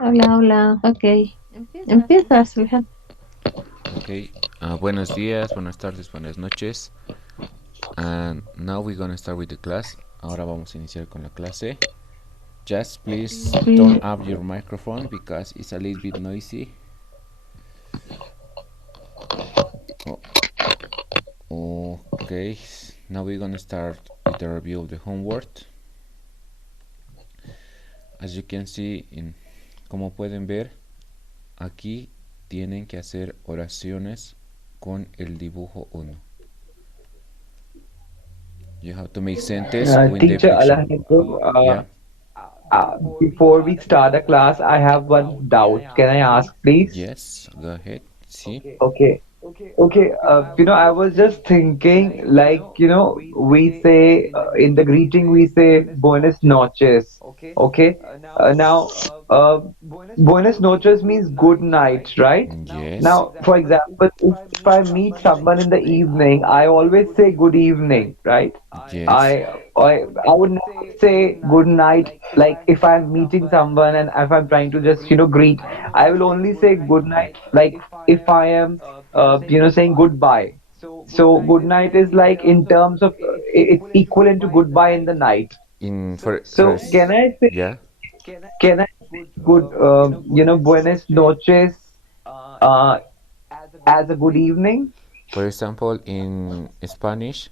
Hola, hola, ok. Empiezas, Lujan. Ok, buenos días, buenas tardes, buenas noches. And now we're gonna start with the class. Ahora vamos a iniciar con la clase. Just please turn up your microphone because it's a little bit noisy. Okay, now we're gonna start with the review of the homework. As you can see, como pueden ver, aquí tienen que hacer oraciones con el dibujo 1. You have to make sentence with the Teacher picture. Alejandro, Yeah. before we start the class, I have one doubt. Can I ask, please? Yes. Go ahead. See. Okay. Okay, I was just thinking, we say in the greeting, we say buenas noches. Okay, now, buenas noches means good night, right? Yes. Now, for example, if I meet someone in the evening, I always say good evening, right? Yes. I I would never say good night. Like if I'm meeting someone and if I'm trying to just greet, I will only say good night. Like if I am saying goodbye. So good night is like in terms of it's equivalent to goodbye in the night. In for So yeah. can I say good buenas noches uh, as a good evening? For example, in Spanish,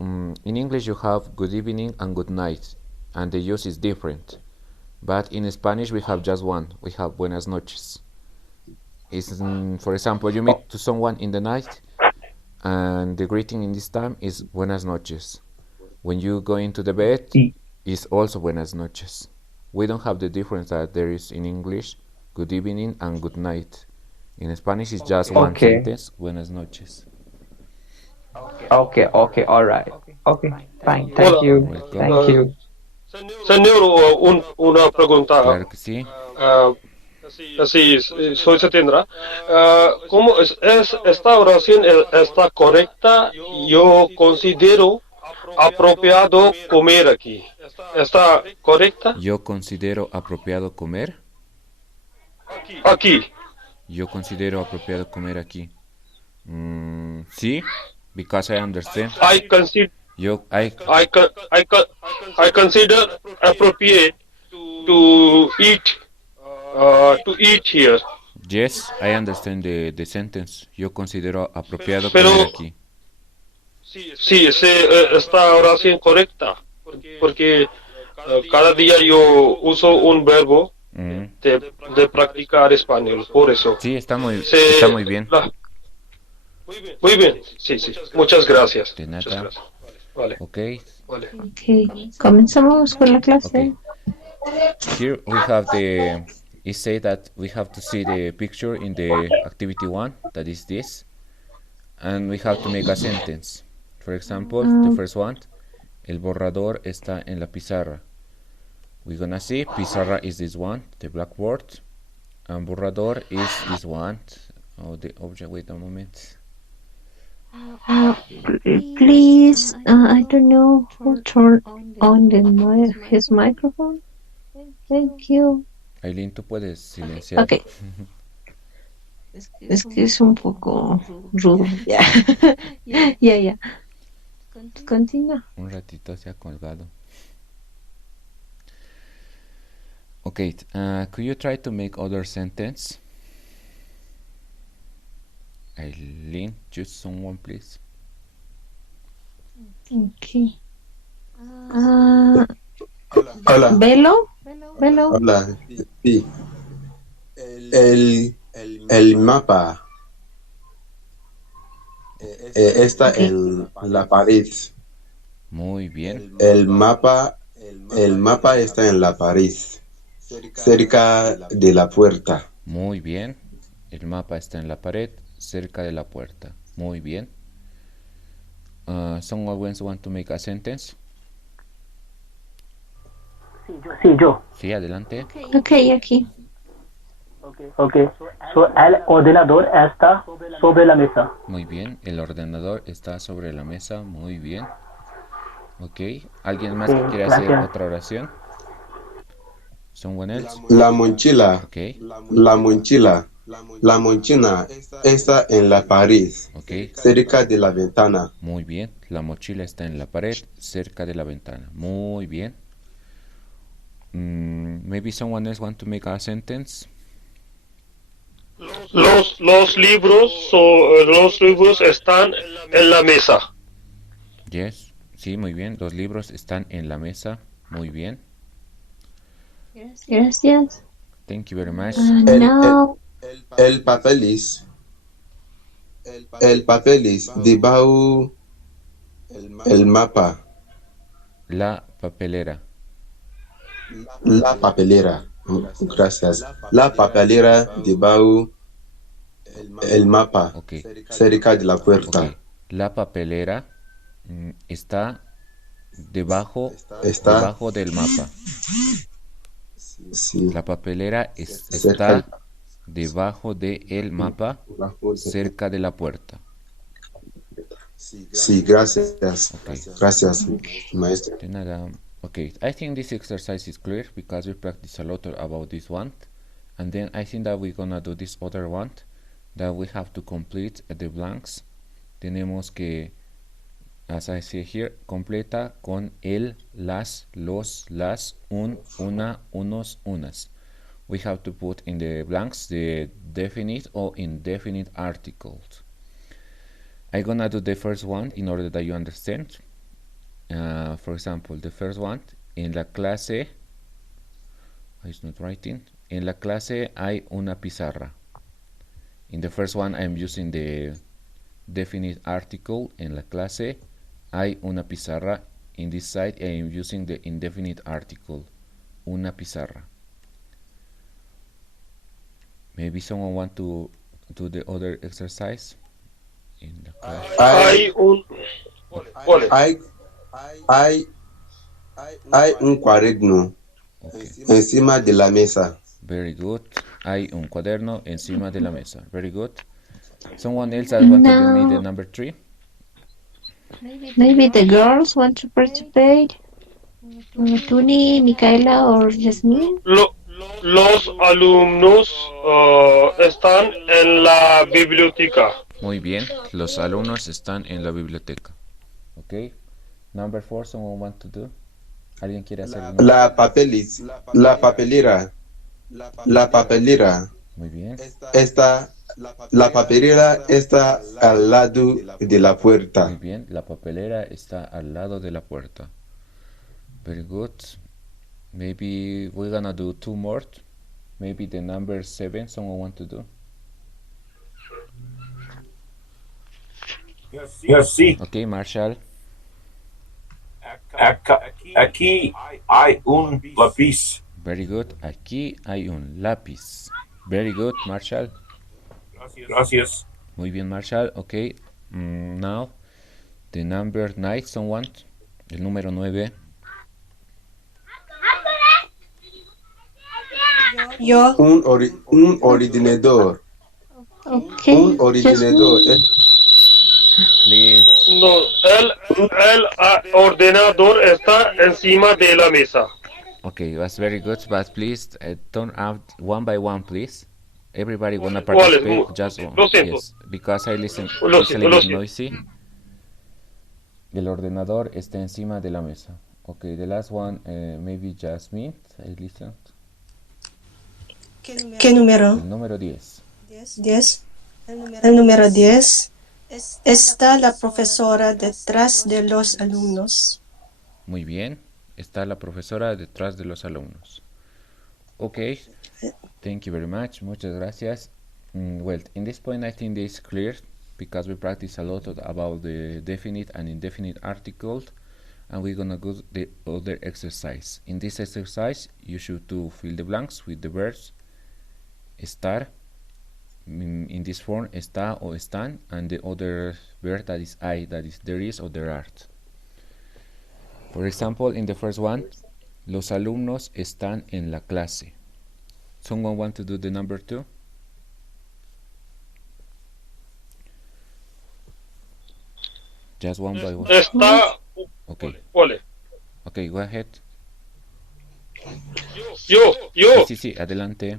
in English you have good evening and good night, and the use is different. But in Spanish we have just one. We have buenas noches. For example, you Oh, meet to someone in the night, and the greeting in this time is buenas noches. When you go into the bed, e- is also buenas noches. We don't have the difference that there is in English, good evening and good night. In Spanish, it's just one okay, sentence, buenas noches. okay, all right. Okay, fine. Hola, Thank you. Welcome. Thank you. señor, una pregunta. Claro que sí. ah, sí, soy Satindra. ¿Cómo esta oración está correcta? Yo considero apropiado comer aquí. ¿Está correcta? Yo considero apropiado comer. Aquí. Yo considero apropiado comer aquí. Sí, because I understand. I consider, Yo, I, I, con- I, con- I consider appropriate to eat here. yes, I understand the sentence. Yo considero apropiado Pero comer aquí. sí, esta oración correcta, porque cada día yo uso un verbo Mm. de practicar español, por eso. Sí, está Se, muy bien. la- Muy bien, sí, sí, muchas gracias, De muchas nada. gracias. Vale, Okay. vale. Ok, comenzamos con la clase. Okay. Here we have it say that we have to see the picture in the activity 1, that is this, and we have to make a sentence. For example, the Ah, first one, el borrador está en la pizarra. We're gonna see pizarra is this one, the blackboard, and borrador is this one. Oh, the object, wait a moment. uh, please, I don't know who turned on his microphone. Thank you. Aileen, tú puedes silenciar. Ok, es que es un poco rudo. Ya, ya, ya. Continúa. Un ratito se ha colgado. Okay, could you try to make other sentence? Aileen, choose someone, please. Ok. Ah, Hola, Velo, Velo. hola. Sí, el mapa está Ok. en la pared. Muy bien, El mapa está en la pared, cerca de la puerta. muy bien. El mapa está en la pared, cerca de la puerta. Muy bien. Someone else want to make a sentence? Sí, yo. Sí, adelante. Ok, aquí. Ok. So, el ordenador está sobre la mesa. Muy bien. El ordenador está sobre la mesa. Muy bien. Ok. ¿Alguien más Sí, que quiera hacer gracias. otra oración? Someone else? La mochila. Okay. La mochila. La mochila está en la pared, Okay. cerca de la ventana. Muy bien. La mochila está en la pared, cerca de la ventana. Muy bien. Maybe someone else want to make a sentence? Los libros están en la mesa. Yes. Sí, muy bien. Los libros están en la mesa. Muy bien. Gracias. Thank you very much. El, el, Now, el papelis. El papelis debajo el mapa. La papelera. La papelera. Gracias. La papelera debajo el mapa, Okay. cerca de la puerta. Okay. La papelera está debajo Está, del mapa. sí, La papelera cerca está debajo del mapa, cerca de la puerta. Sí, gracias. Okay. Gracias, maestro. De nada. Okay, I think this exercise is clear because we practice a lot about this one. And then I think that we're gonna do this other one that we have to complete the blanks. Tenemos que, as I say here, completa con el, las, los, las, un, una, unos, unas. We have to put in the blanks the definite or indefinite articles. I'm gonna do the first one in order that you understand. For example, the first one, en la clase, it's not writing, en la clase hay una pizarra. In the first one, I'm using the definite article, en la clase hay una pizarra. In this side, I'm using the indefinite article, una pizarra. Maybe someone want to do the other exercise? In the class. Hay un... Ole. Hay un cuaderno Okay. encima de la mesa. Very good. Hay un cuaderno encima de la mesa. Very good. Someone else that want to do me the now, number 3? maybe the girls want to participate. Tuni, Micaela, or Jasmine. Lo- los alumnos están en la biblioteca. Muy bien. Los alumnos están en la biblioteca. Okay. Number 4, someone want to do? ¿Alguien quiere hacer el número? La papelera. La papelera. Muy bien. Está, la papelera está al lado de la Muy puerta. bien. La papelera está al lado de la puerta. Very good. Maybe we're gonna do 2 more. Maybe the number 7, someone want to do? Yes, sí. Okay, Marshall. Aquí hay un lápiz. Very good. Aquí hay un lápiz. Very good, Marshall. Gracias. Muy bien, Marshall. Okay. Now, the number 9, someone. El número 9. Yo. Un ordenador. Okay. Un ordenador. Please. No, el ordenador está encima de la mesa. Okay, that's very good, but please turn out one by one, please. Everybody wanna Vale, participate, just one. lo siento. Yes, because I listen, Lo it's a siento, little lo bit siento. noisy. El ordenador está encima de la mesa. Okay, the last one, maybe Jasmine, I listened. ¿Qué número? El número 10. 10. El número 10. Está la profesora detrás de los alumnos. Muy bien, está la profesora detrás de los alumnos. Okay, thank you very much, muchas gracias. Well, in this point I think this is clear because we practice a lot about the definite and indefinite articles, and we're gonna go the other exercise. In this exercise, you should to fill the blanks with the verbs estar, in this form, está o están, and the other verb that is I, that is there is or there are. For example, in the first one, los alumnos están en la clase. Someone want to do the number 2? Just one by one. Está... Okay. Ole. Okay, go ahead. Sí, sí, sí, adelante.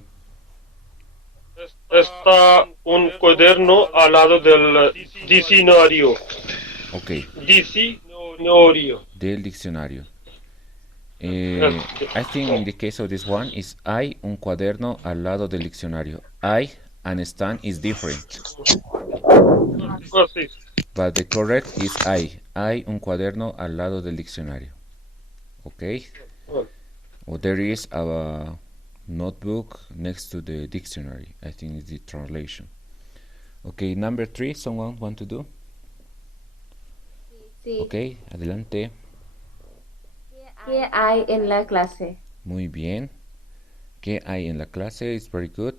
Está un cuaderno al lado del diccionario. Ok, Diccionario. del diccionario. Eh, I think in the case of this one is hay un cuaderno al lado del diccionario. I and stand is different, Así. but the correct is hay un cuaderno al lado del diccionario. Okay, or there is a notebook next to the dictionary. I think it's the translation. Okay, number 3, someone want to do? Okay, adelante. ¿Qué hay en la clase? Muy bien. ¿Qué hay en la clase? It's very good.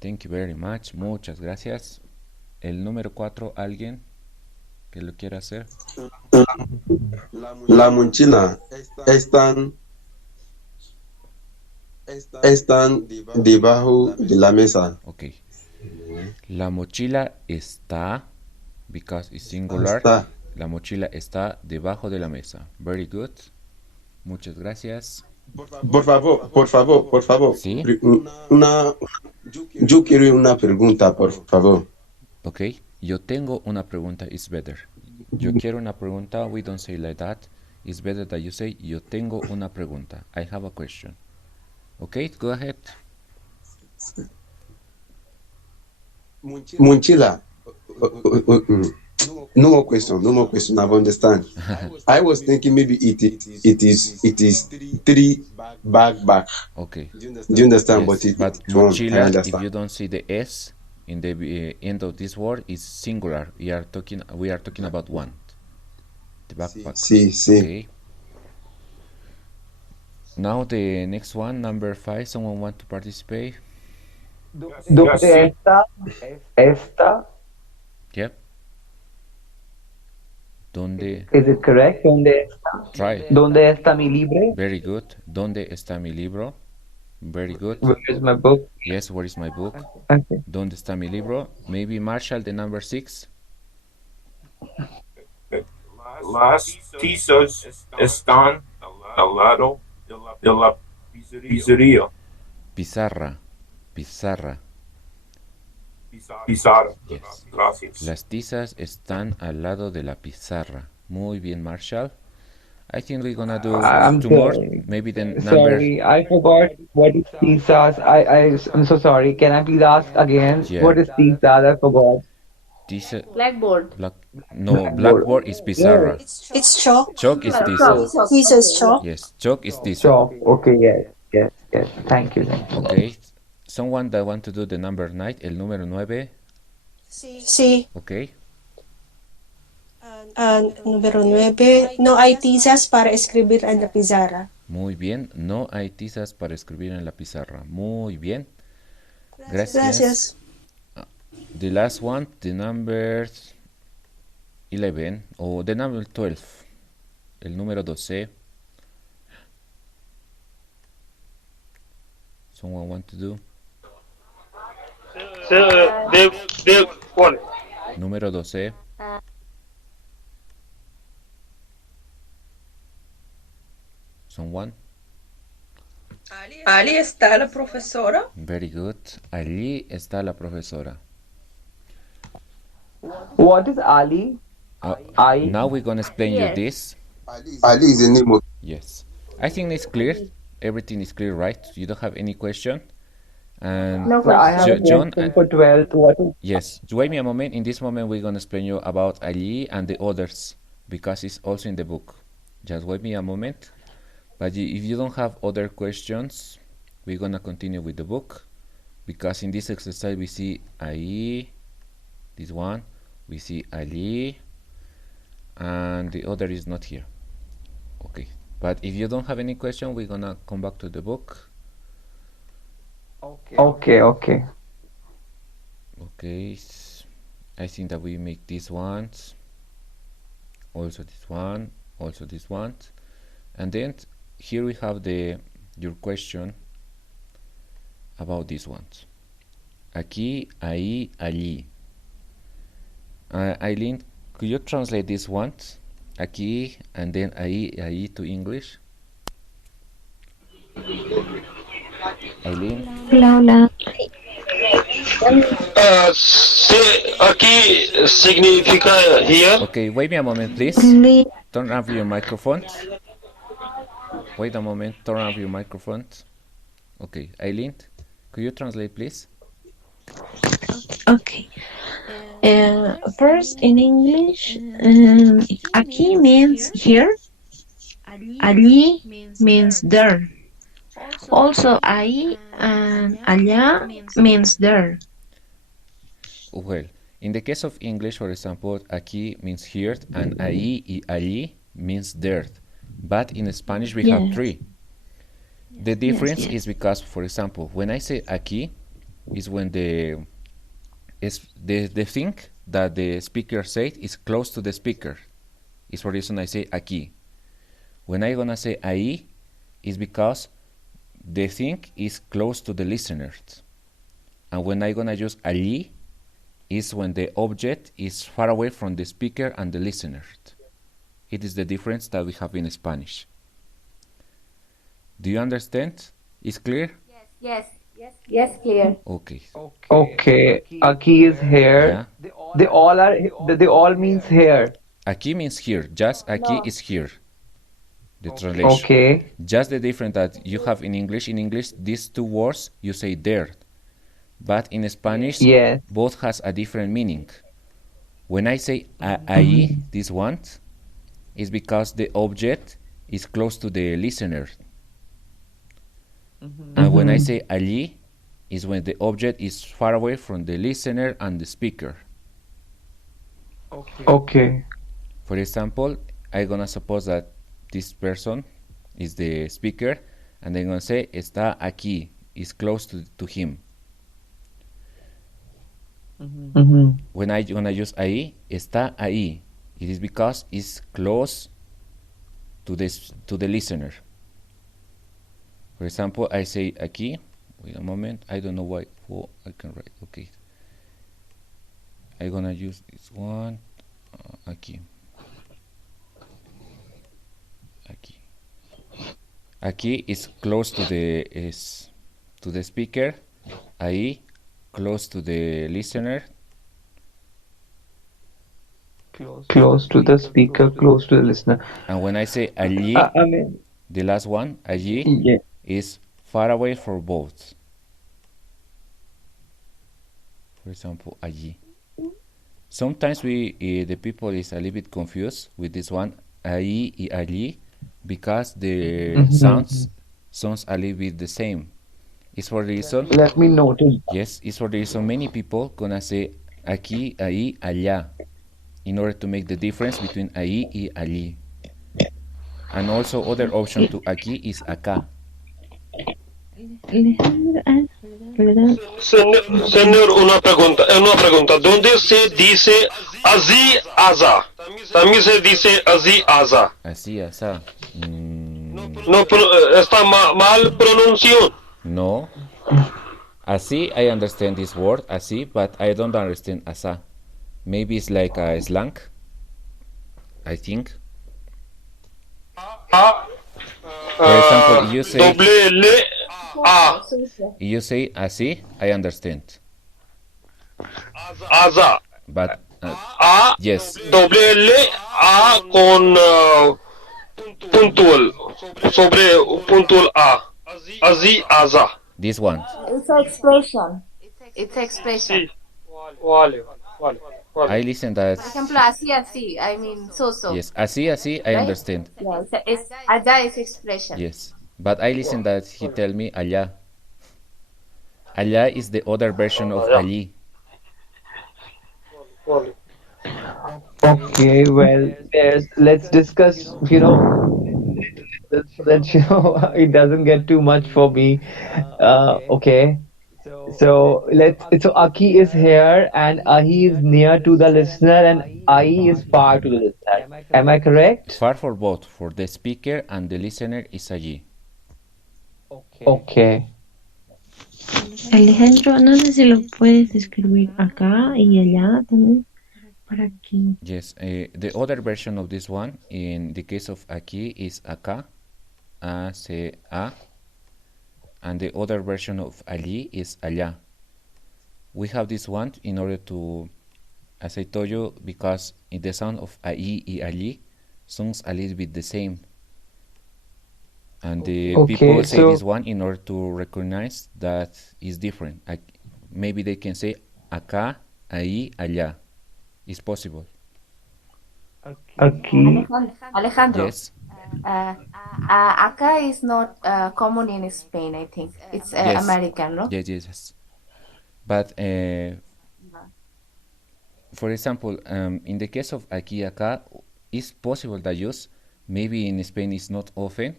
Thank you very much. Muchas gracias. El número 4, alguien que lo quiera hacer. La mochila están, están debajo de la mesa. Ok. La mochila está, because it's singular. Está. La mochila está debajo de la mesa. Very good. Muchas gracias. Por favor. Sí. Una, yo quiero una pregunta, por favor. Ok. Yo tengo una pregunta. It's better. Yo quiero una pregunta. We don't say like that. It's better that you say yo tengo una pregunta. I have a question. Okay, go ahead. Mochila. No more question. I understand. I was thinking maybe it is three back. Okay. Do you understand? Yes, but it's one. I mochila, if understand. you don't see the s in the end of this word, is singular. We are talking about one. The backpack. Sí. Okay. Now the next one, number 5. Someone want to participate? ¿Dónde está esta? Yep. ¿Dónde? Is it correct? Try. ¿Dónde está mi libro? Very good. ¿Dónde está mi libro? Very good. Where is my book? Yes, where is my book? Okay. ¿Dónde está mi libro? Maybe Marshall, the number 6. Las tizas están al lado de la pizzería. Pizarra. Pizarra. Yes. Gracias. Las tizas están al lado de la pizarra. Muy bien, Marshall. I think we're gonna do I'm two more. sorry. Maybe the number. Sorry, I forgot what is thesis. I'm so sorry. Can I please ask again? Yeah. What is thesis? I forgot. Tisa. Blackboard. No, blackboard is pizarra. It's chalk. Chalk is tisa. Pizza is chalk. Yes, chalk is tisa. Sure. Okay. Yes. Thank you. Okay. Someone that want to do the number 9, el número 9. Sí. Okay. Número 9. No hay tizas para escribir en la pizarra. Muy bien. No hay tizas para escribir en la pizarra. Muy bien. Gracias. The last one, the number 11 o the number 12. El número 12. Someone want to do? ¿Cuál? Número 12. Someone? Ali, ¿está la profesora? Very good. Allí está la profesora. What is Ali? Now we're gonna explain you this. Ali is the name of. Yes. I think it's clear. Everything is clear, right? You don't have any question? And No I have a John, question for 12. What is? yes, wait me a moment. In this moment, we're gonna explain you about Ali and the others because it's also in the book. Just wait me a moment. But if you don't have other questions, we're gonna continue with the book because in this exercise we see Ali, this one, we see Ali, and the other is not here. Okay, but if you don't have any question, we're gonna come back to the book. Okay. Okay, I think that we make these ones, also this one, also this one, and then here we have your question about these ones. Aquí, ahí, allí. Eileen, could you translate these ones? Aquí and then ahí to English? Aileen? Hola, hola. Aquí significa here. Okay, wait me a moment, please. Please. Turn off your microphones. Wait a moment, turn off your microphones. Okay, Aileen, could you translate, please? Okay. First, in English, aquí means here. Allí means there. Also, ahí and allá means there. Well, in the case of English, for example, aquí means here and ahí y allí means there. But in Spanish, we have Yes. three. The difference yes. is because, for example, when I say aquí, is when the thing that the speaker said is close to the speaker. Is for the reason I say aquí. When I gonna say ahí, is because the thing is close to the listener. And when I gonna use allí, is when the object is far away from the speaker and the listener. It is the difference that we have in Spanish. Do you understand? Is clear? Yes, clear. Okay. Okay, aquí is here. Yeah. They all are. They all means here. Aquí means here. Just aquí No. is here. The translation. Okay. Just the difference that you have in English. In English, these two words you say there, but in Spanish, Yes. both has a different meaning. When I say ahí, this one, is because the object is close to the listener. And when I say allí, is when the object is far away from the listener and the speaker. Okay. For example, I'm gonna suppose that this person is the speaker, and I'm gonna say está aquí, is close to him. When I gonna use ahí, está ahí, it is because it's close to the listener. For example, I say aquí. Wait a moment. I don't know why. Oh, I can write. Okay. I'm gonna use this one. Aquí. Aquí. Aquí is close to the speaker. Ahí, close to the listener. Close to the speaker, close to the listener. And when I say allí, I mean, the last one, allí, yeah. is far away for both. For example, allí. Sometimes the people is a little bit confused with this one, ahí y allí, because the sounds a little bit the same. It's for the reason. Let me notice. Yes, it's for the reason many people gonna say aquí, ahí, allá, in order to make the difference between ahí y allí. And also other option to aquí is acá. ¿Verdad? Señor, una pregunta. ¿Dónde se dice así, asa? También se dice así, asa. Así, asá. No, está mal pronunciación. No. Así, I understand this word, así, but I don't understand asá. Maybe it's like a slang, I think. For example, you say Doble L A. you say así, I understand. Asa. But A. yes, Doble L A con puntual. Sobre puntual A. Así, asa. this one. It's an expression. It's expression. Vale. I listen that. Por ejemplo, así. I mean, so. Yes, así, I Right? understand. Yeah, allá is expression. Yes, but I listen that he tell me allá. Allá is the other version of allí. Okay, well, let's discuss, let's it doesn't get too much for me. Okay. So Aki is here and Ahi is near to the listener and Ai is far to the listener. Am I correct? Far for both, for the speaker and the listener is allí. Okay. Alejandro, no sé si lo puedes escribir acá y allá también. Para que. Yes, the other version of this one, in the case of aquí, is acá, a, c, a, and the other version of allí is allá. We have this one in order to, as I told you, because in the sound of ahí y allí sounds a little bit the same. And the people Okay, say this so one in order to recognize that it's different. Maybe they can say acá, ahí, allá. It's possible. okay, Alejandro, Yes. uh, acá is not common in Spain, I think. It's Yes. American, no? Yes, yes, yes. But for example, in the case of aquí, acá, it's possible that use. Maybe in Spain it's not often,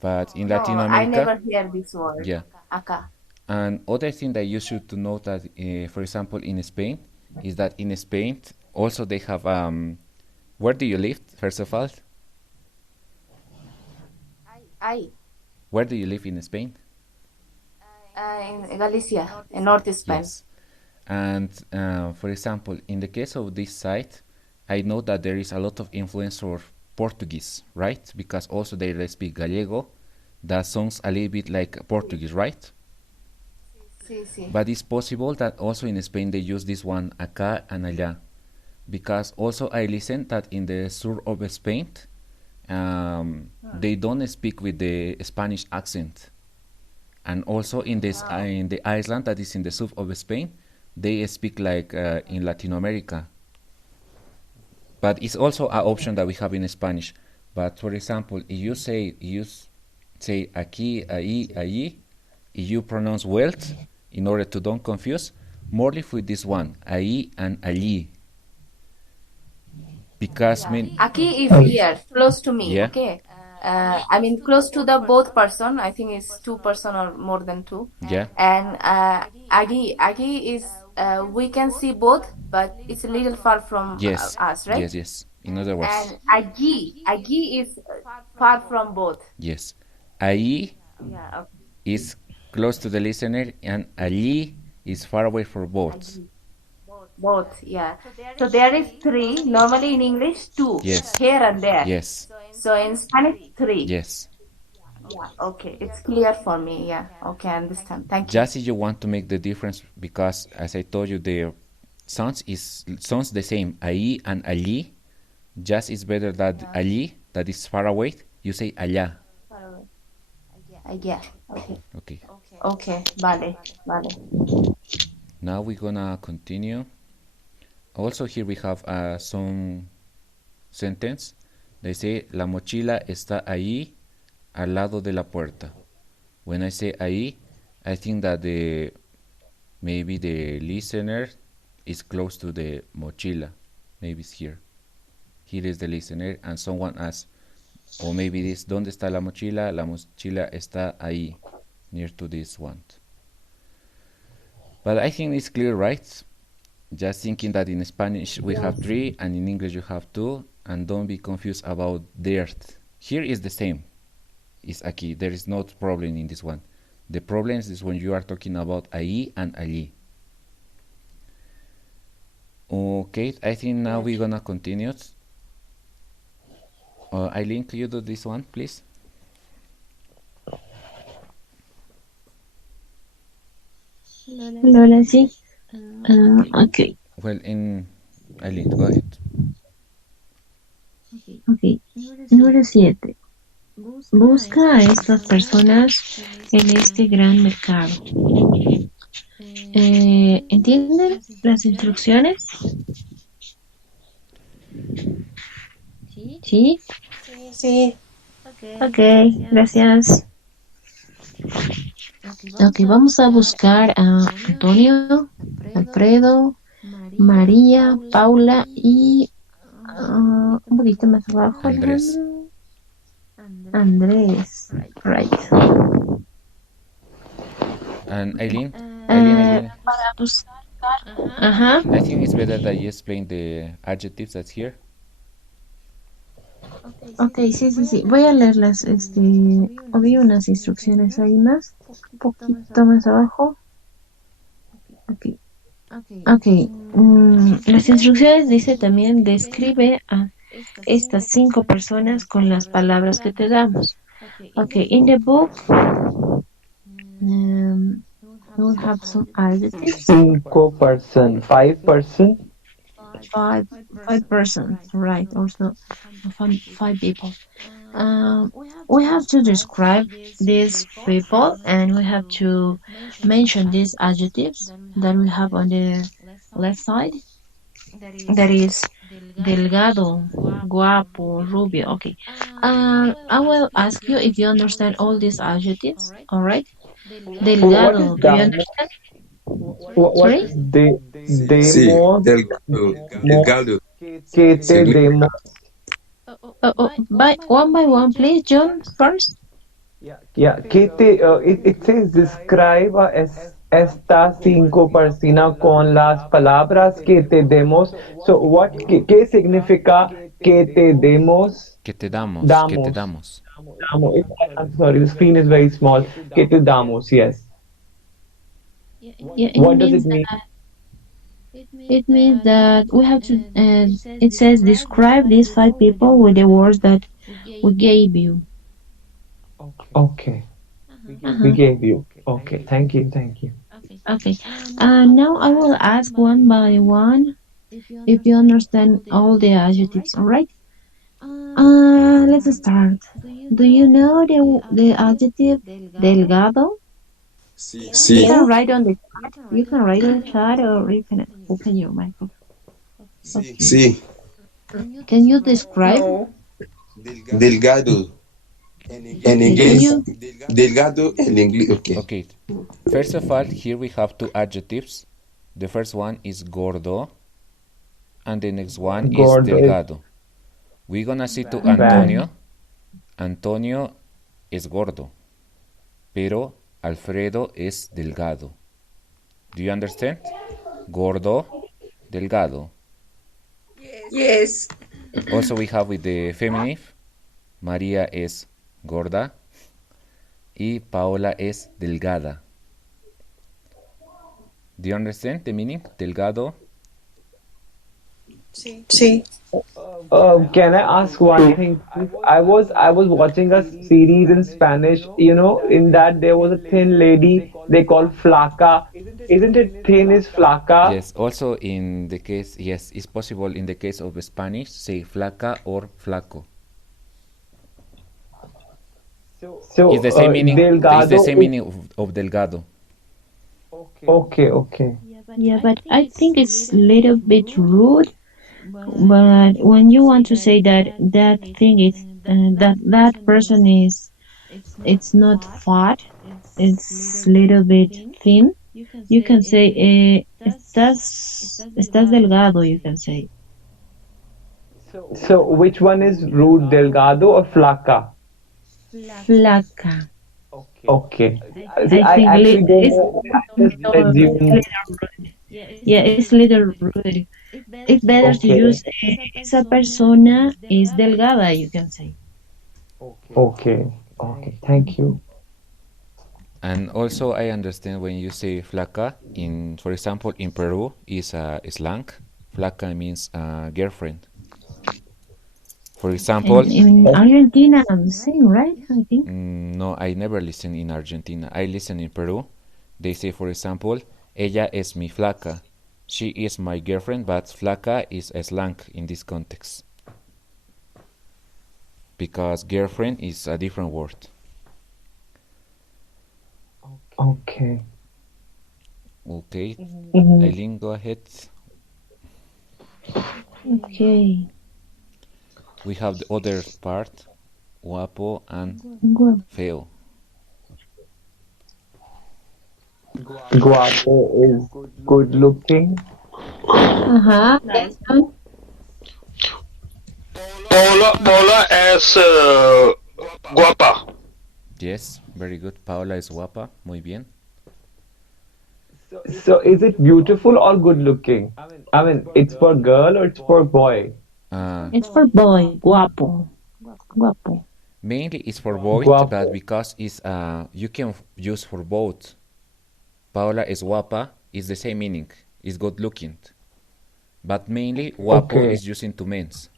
but in Latin No, I America, never hear this word. yeah. Acá. And other thing that you should to know that, for example, in Spain, is that in Spain also they have where do you live? First of all, Ahí. where do you live in Spain? In Galicia, in North Spain. Yes. And for example, in the case of this site, I know that there is a lot of influence of Portuguese, right? Because also they speak Gallego, that sounds a little bit like Portuguese, right? Sí, sí. But it's possible that also in Spain they use this one, acá and allá. Because also I listen that in the sur of Spain, they don't speak with the Spanish accent. And also in this in the island that is in the south of Spain, they speak like in Latin America. But it's also an option that we have in Spanish. But for example, if you say aquí, ahí, allí, if you pronounce wealth, in order to don't confuse, more live with this one, ahí and allí. Because Aquí is here, close to me, yeah. okay? I mean, close to the both person. I think it's 2 person or more than 2. Yeah. And Agi is, we can see both, but it's a little far from Yes. us, right? Yes, yes. In other words. And Agi is far from both. Yes. Ahí Yeah, okay. is close to the listener, and allí is far away from both. Both, yeah. So there is 3. Normally in English, 2. Yes. Here and there. Yes. So in Spanish, 3. Yes. Yeah, okay. It's clear for me. Yeah. Okay, I understand. Thank you. Just if you want to make the difference, because as I told you, the sounds the same. Ahí and allí. Just is better that allí, that is far away, you say allá. Yeah. Okay. Okay. Okay. Vale. Now we're gonna continue. Also here we have some sentence. They say, la mochila está ahí, al lado de la puerta. When I say ahí, I think that maybe the listener is close to the mochila. Maybe it's here. Here is the listener, and someone asks, or maybe this, ¿dónde está la mochila? La mochila está ahí, near to this one. But I think it's clear, right? Just thinking that in Spanish we have 3 and in English you have 2, and don't be confused about the earth. Here is the same. It's aquí. There is no problem in this one. The problem is when you are talking about ahí and allí. Okay, I think now we're gonna continue. Eileen, could you do this one, please? Lola, sí. Okay. Well, Eileen, go ahead. Okay. Número 7. Busca a estas personas en este gran mercado. ¿Entienden las instrucciones? ¿Sí? Sí. Ok, gracias. Ok, vamos a buscar a Antonio, Alfredo, María, Paula y un poquito más abajo, Andrés. Andrés. Right. And Eileen? Para buscar. Ajá. I think it's better that you explain the adjectives that's here. Ok, sí. Voy a leerlas. Vi unas instrucciones ahí más. Un poquito más abajo. Ok. Las instrucciones dice también describe a estas 5 personas con las palabras que te damos. Ok, in the book will have some adjectives. Cinco person, 5 person. Five, five persons, right? Also, five people. We have to describe these people, and we have to mention these adjectives that we have on the left side. That is delgado, guapo, rubio. Okay. I will ask you if you understand all these adjectives. All right. What is Delgado. Do you damo? understand? What Sorry. is Sí, demos? delgado. Que Se te lo demos? By one, please, John. First. Yeah, it says describe estas cinco personas con las palabras que te demos. So qué significa que te demos? Que te damos, que te Damos. damos. I'm sorry, the screen is very small. Que te damos, yes. Yeah, What does it mean? it means that we have to. It says describe these five people with the words that we gave you. Okay, we Uh-huh. gave you. Okay, thank you, thank you. Okay. Now I will ask one by one if you understand all the adjectives. All right. Let's start. Do you know the adjective delgado? You Sí, can write on the chat. You can write on the chat, or you can open your microphone. Okay. sí, Can you describe? No. delgado. En Okay. Can inglés, you? delgado en inglés, ok. Okay, first of all, here we have two adjectives. The first one is gordo, and the next one is God is delgado. We're gonna see to bad. Antonio. Antonio es gordo, pero Alfredo es delgado. Do you understand? Gordo, delgado. Yes. Also, we have with the feminative, María es gorda y Paola es delgada. Do you understand the meaning? Delgado. Sí. Can I ask one thing, please? I was watching a series in Spanish. In that there was a thin lady they call flaca. Isn't it thin is flaca? Yes, also in the case, yes, it's possible in the case of Spanish, say flaca or flaco. So It's the same meaning. It's the delgado same is meaning of delgado. okay. Okay. Yeah, but I think it's a little bit rude. But when you want to say that that thing is that person is it's not fat, it's little bit thin. You can say estás delgado. You can say So which one is rude, delgado or flaca? flaca. Okay. See, I I think actually don't it's know. I just it's assumed. little rude. Yeah, it's little rude. It's better to Okay. use esa persona es delgada. You can say. Okay. Okay. Thank you. And also, I understand when you say flaca, for example, in Peru, is a slang. Flaca means girlfriend. For example, And in Argentina, the same, right? I think. no, I never listen in Argentina. I listen in Peru. They say, for example, ella es mi flaca. She is my girlfriend, but flaca is a slang in this context. Because girlfriend is a different word. Okay. Okay, Mhm. Eileen, go ahead. Okay. We have the other part, guapo and Good. feo. Guapo is good looking. Yes. Paula es guapa. Yes, very good. Paola es guapa. Muy bien. So is it beautiful or good looking? I mean, it's for girl or it's for boy? It's for boy. Guapo. Guapo. Mainly it's for both, but Guapo. because it's you can use for both. Paola es guapa is the same meaning. Is good looking. But mainly guapo Okay. is using to men's.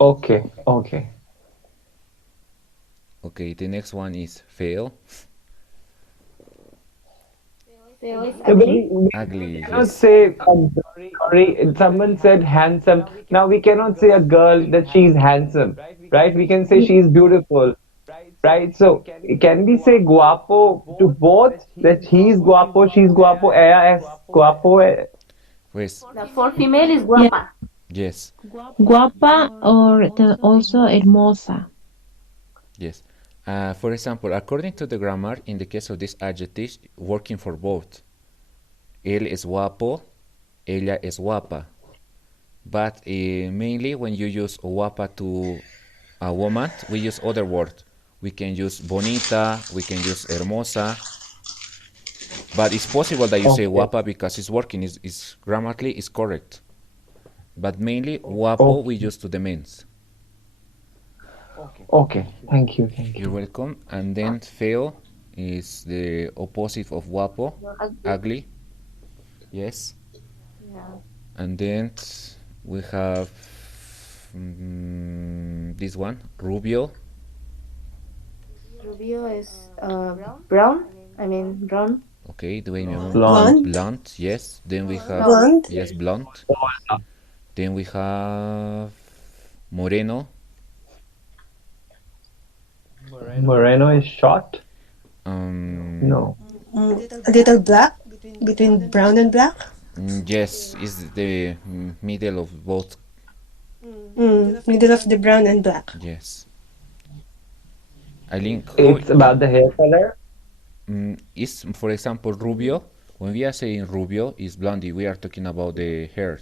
Okay. Okay. Okay, the next one is feo. Feo is No, but ugly. we Ugly, cannot yes. say sorry. Someone said handsome. Now we cannot say a girl that she's handsome, right? We can say Yeah, she's beautiful, right? So can we say guapo to both? That he's guapo, she's guapo, ella es guapo. Pues, The for female is yeah. guapa. yes, Guapa or also hermosa. yes. For example, according to the grammar, in the case of this adjective, working for both. Él es guapo, ella es guapa. But mainly when you use guapa to a woman, we use other words. We can use bonita, we can use hermosa, but it's possible that you say Okay, guapa because it's working, is grammatically is correct. But mainly guapo we okay, use to the men's. okay. Thank you, thank You're you. welcome. And then feo is the opposite of guapo, Ugly. ugly. Yes. Yeah. And then we have this one, rubio. Rubio is brown. I mean brown. Okay, the way mi amor. Blonde. Blonde. Blonde, yes. Then we have, Blonde. Blonde. yes, blonde. Then we have moreno. Moreno is short? Um, No. A little black. Between brown and black. yes, is the middle of both. Middle of the brown and black. Yes. I think how It's about the hair color? is, for example, rubio. When we are saying rubio is blondie, we are talking about the hair.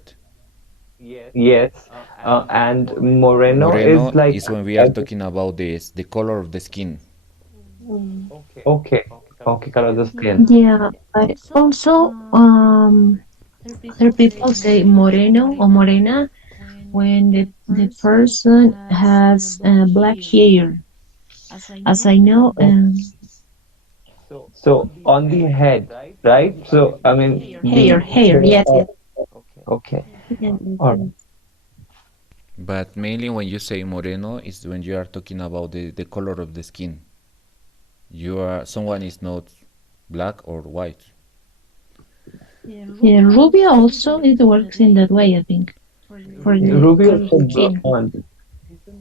Yes. And Moreno is Moreno like, is when we are talking about the color of the skin. okay, okay, color of the skin. Yeah, but also other people say moreno or morena when the person has black hair. As I know, So on the head, right? So I mean hair, hair. yes, yes. Okay. Yes, yes, All right. yes. But mainly when you say moreno is when you are talking about the color of the skin. You are someone is not black or white. Yeah, Rubio also it works in that way, I think, for the Ruby is color of so the skin. blonde,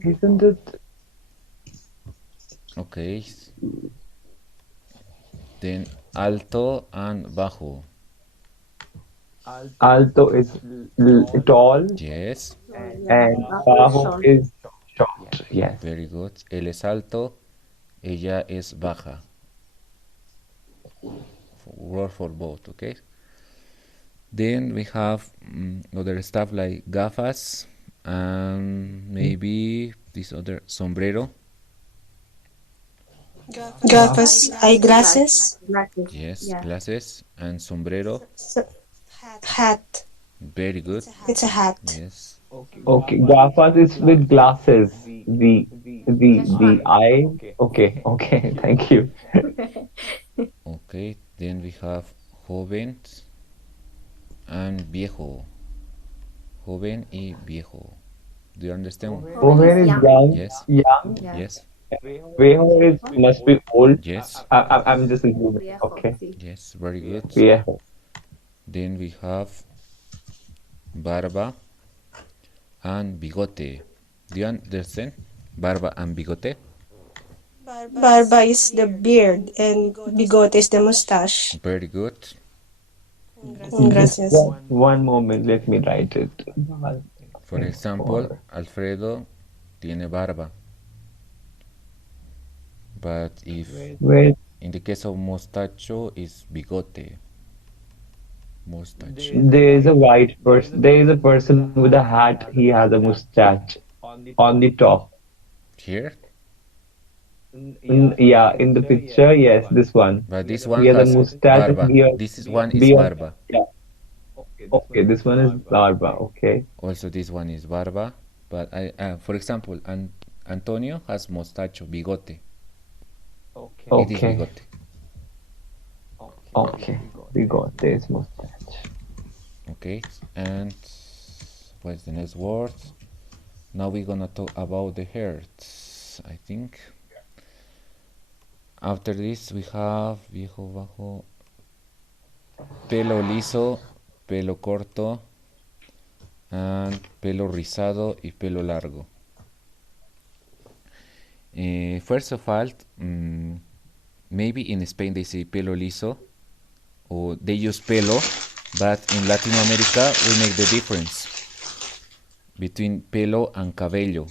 isn't it? Okay. Then alto and bajo. Alto is tall Yes, and Bajo is bajo short. is short. Yes. very good. Él es alto, ella es baja. Word for both, okay? Then we have other stuff like gafas and maybe this other sombrero. Gafas, Glass. eyeglasses. Glasses. Yes, Yeah. glasses and sombrero. So, hat. Very good. It's a hat. Yes. Okay. Gafas is with glasses. Just The one. eye. Okay. Okay. Thank you. Okay, then we have joven and viejo. Joven y viejo. Do you understand? Joven Joven is is young. young. Yes, Young. Yeah. yes, Viejo is must be old. yes, I'm just assuming. Viejo. Okay. Sí. yes, very good. Viejo. Then we have barba and bigote. Do you understand? Barba and bigote? Barba is the beard and bigote is the mustache. Very good. Just Gracias. one moment. Let me write it. For example, Or Alfredo tiene barba. But if wait. in the case of mostacho is bigote. Mustache. There is a white person. There is a person with a hat. He has a mustache on the top. Here? Yeah, in the picture, yes, this one. But this He one has a has mustache and barba. This is one is beard. barba. Yeah. Okay, this one is barba. Okay. Also this one is barba. But for example, Antonio has mostacho, bigote. It is Okay. bigote. Okay. We got this mustache. Okay, and what's the next word? Now we're gonna talk about the hairs, I think. After this we have viejo bajo. pelo liso, pelo corto, and pelo rizado y pelo largo. First of all, maybe in Spain they say pelo liso, or they use pelo, but in Latin America we make the difference between pelo and cabello.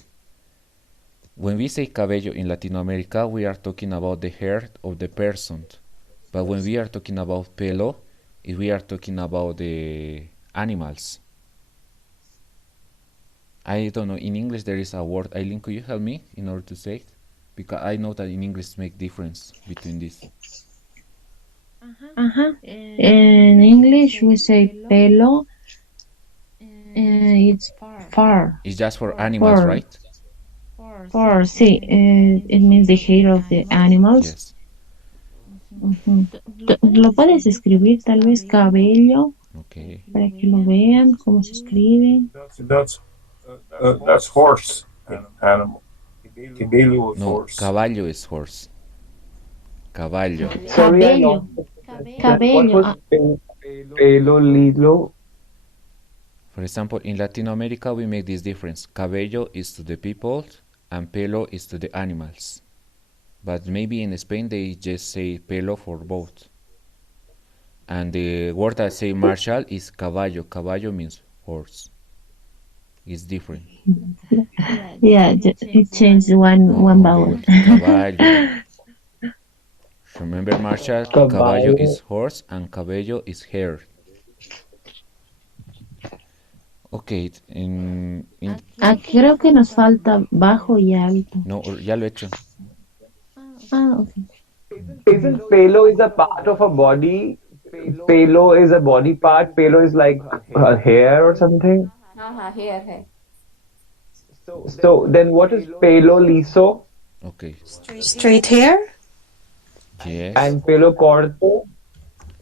When we say cabello in Latin America, we are talking about the hair of the person. But when we are talking about pelo, we are talking about the animals. I don't know, in English there is a word. Aileen, could you help me in order to say it? Because I know that in English make difference between this. Uh-huh. In English, we say pelo. It's far. It's just for animals, For, right? for, sí, it means the hair of the animals. Yes. Ujú. Lo puedes escribir tal vez cabello Okay. para que lo vean cómo se escribe. That's horse animal. Cabello is No, horse. caballo is horse. Caballo. Sorry, I Cabello, lost the question. What cabello. was pelo lilo? For example, in Latin America we make this difference. Cabello is to the people and pelo is to the animals. But maybe in Spain they just say pelo for both. And the word that say marshal is caballo. Caballo means horse. It's different. Yeah, it changed one One vowel. vowel. Caballo. Remember, marshal, caballo is Caballo. horse and cabello is hair. Okay, Creo que nos falta bajo y alto. no, ya lo he hecho. Ah, okay. Isn't pelo is a part of a body? Pelo is a body part. Pelo is like a hair or something. Here, here. So then what is pelo liso Okay. Straight hair, Yes. and pelo corto?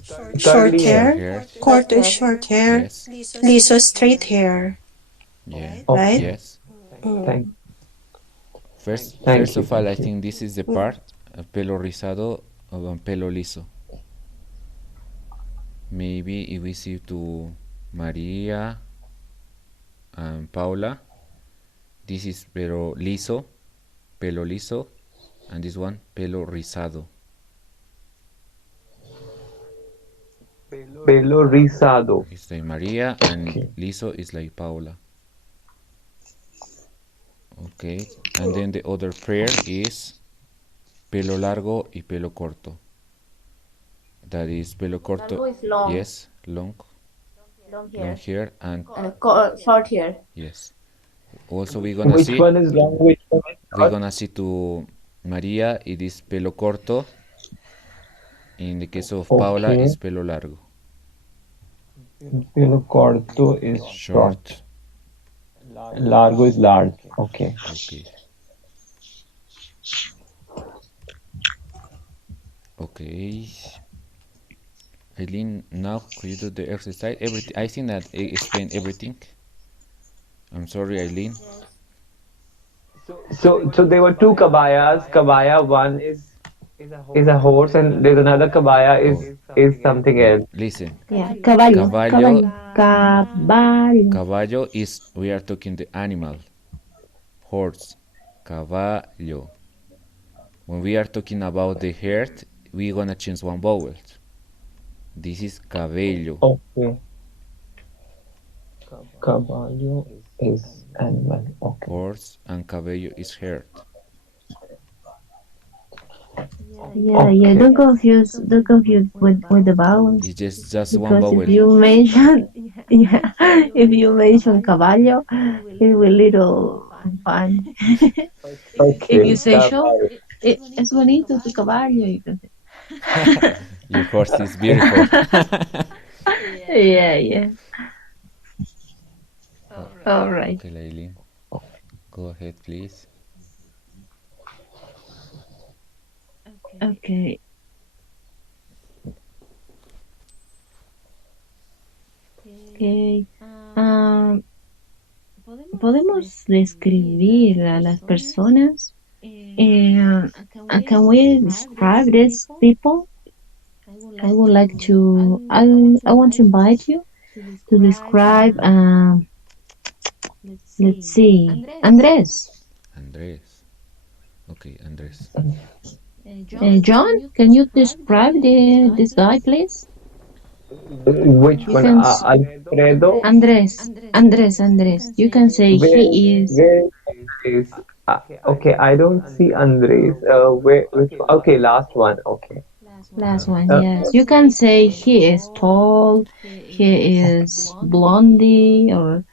short Curly Short hair. hair, hair. corto is short hair, Yes. liso straight hair, Yeah. right? Okay. Yes. Mm. Thank First you. of all, I Thank you. think this is the part of pelo rizado or pelo liso. Maybe if we see to Maria and Paula, this is pelo liso, and this one pelo rizado. Pelo rizado. It's like Maria and Okay. liso is like Paula. Okay, and then the other pair is pelo largo y pelo corto. That is pelo corto. Largo is long, Yes, long long long hair, hair and and short hair. yes. Also we're gonna Which see one is long? Which one is we're short? gonna see to Maria it is pelo corto. In the case of Paula Okay. is pelo largo. Pelo corto is short. Short. Largo is large. Okay. Okay. Okay. Eileen, now could you do the exercise? Everything. I think that I explained everything. I'm sorry, Eileen. Yes. So there were two kabayas. Kabaya one is a horse, and there's another kabaya Oh, is something no. else. Listen. Yeah, Caballo. caballo, Caballo. caballo, caballo. Caballo is we are talking the animal. Horse. Caballo. When we are talking about the herd, we're gonna change one vowel. This is cabello. Okay. Caballo is animal. Okay. Horse and cabello is herd. Yeah. Don't confuse with the vowels. It's just one Because vowel. if you mention, yeah, if you mention caballo, it will little fun. If you Okay. say show, Caballo. es bonito tu caballo. You can say. Your horse is beautiful. Yeah. All right. Okay, Eileen. Go ahead, please. Okay. Okay. Um, podemos describir a las personas. Can we describe these people? I would like to. I want to invite you to describe. Let's see, Andres. Andres. Okay, Andres. John, can you describe this guy, please? Which You one? can Alfredo? Andres. You can say Where he is where is okay, I don't see Andres. Where which one? Okay, last one. Okay. last one. Uh, Yes, you can say he is tall, he is blondie, or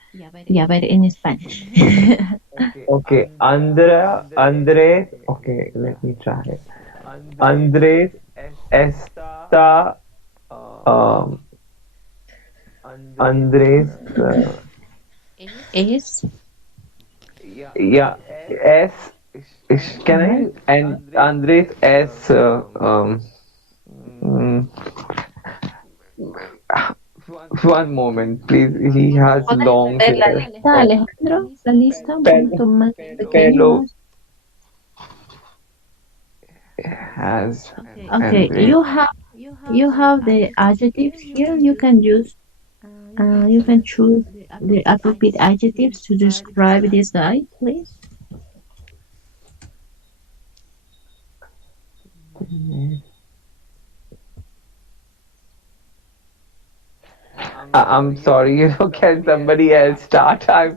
yeah, but in Spanish. okay, Andres. Okay, let me try it. Andres está um Andres Is yeah S can alright. I and Andres S mm, one moment please, he has ¿Podés long ver la hair. lista, Alejandro? La lista un Pelo, poquito más pequeña, pelo más. has Okay, Andres. you have the adjectives here. You can choose the appropriate adjectives to describe this guy, please. I'm sorry, can somebody else start? I'm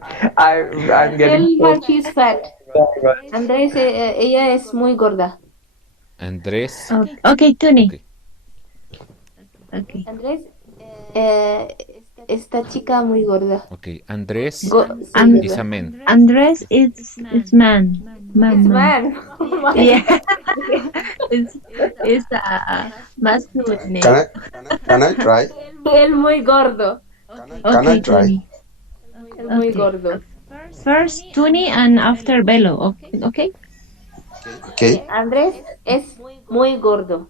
getting Tell so her she's fat. nervous. Andrés, ella es muy gorda. Andres. Okay, Tony. Okay. Okay. Andrés, eh, esta chica muy gorda. Okay. Andres Sí, And is a gorda. man. Andres, it's It's man. man. Oh my. Yeah, it's it's a masculine Can name. I can I try? Él muy gordo. Can I Okay, try? Tony. Él muy Okay. gordo. First Tony and after Bello. Okay. Okay. Andrés es muy gordo.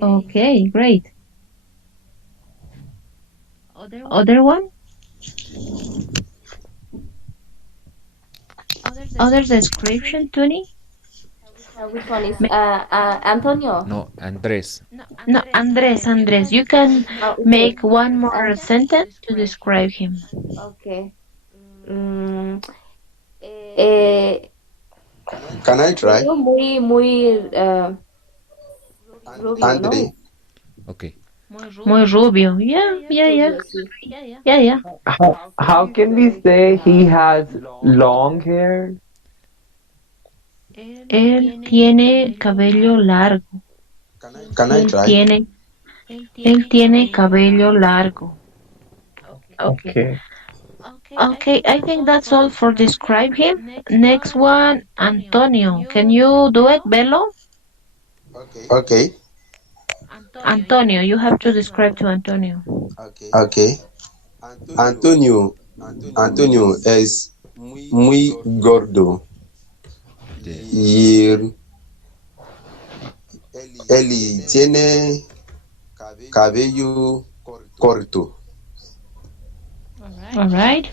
Okay, great. Other one? Other description, Tony? Which one is Antonio? No, Andres. No, Andres. You can Okay. make one more And sentence to describe him. okay. Mm, eh, Can I try? rubio, muy rubio, ¿no? Andre. Okay. Muy rubio. Yeah. Rubio, sí. Yeah. How can we say he has long hair? Él tiene cabello largo. Can I Él try? tiene, él tiene cabello largo. Okay. Okay. Okay, I think that's all for describe him. Next one, Antonio. Can you do it, Bello? Okay. Antonio, you have to describe to Antonio. Okay. Antonio. Antonio es muy gordo. Yes. Y él tiene cabello corto. All right.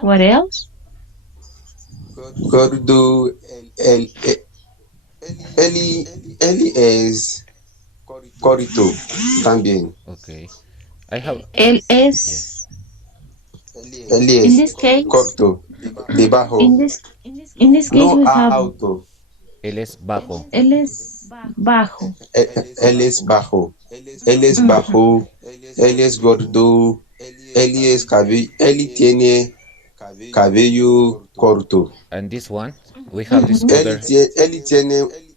What else? Gordo. Él, él es corto también. Okay. I have. Él Yes. es, Él in es this case, corto. Debajo. in this, in this case No we have, alto. Él es bajo. él es bajo. Él es bajo. Él es Mhm. bajo. Él es gordo. Él tiene cabello corto. And this one, we have this Mhm. other.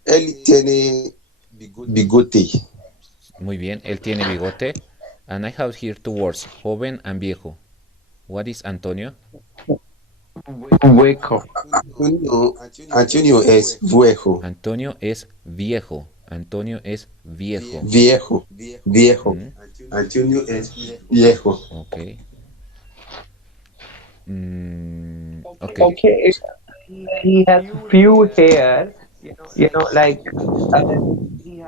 Él tiene bigote. Muy bien. Él tiene bigote. And I have here two words, joven and viejo. What is Antonio? Hueco. Antonio es viejo. Antonio es viejo. Antonio es viejo. Viejo. Mm, Antonio es viejo. okay. Okay. Okay. He has few hair, like uh,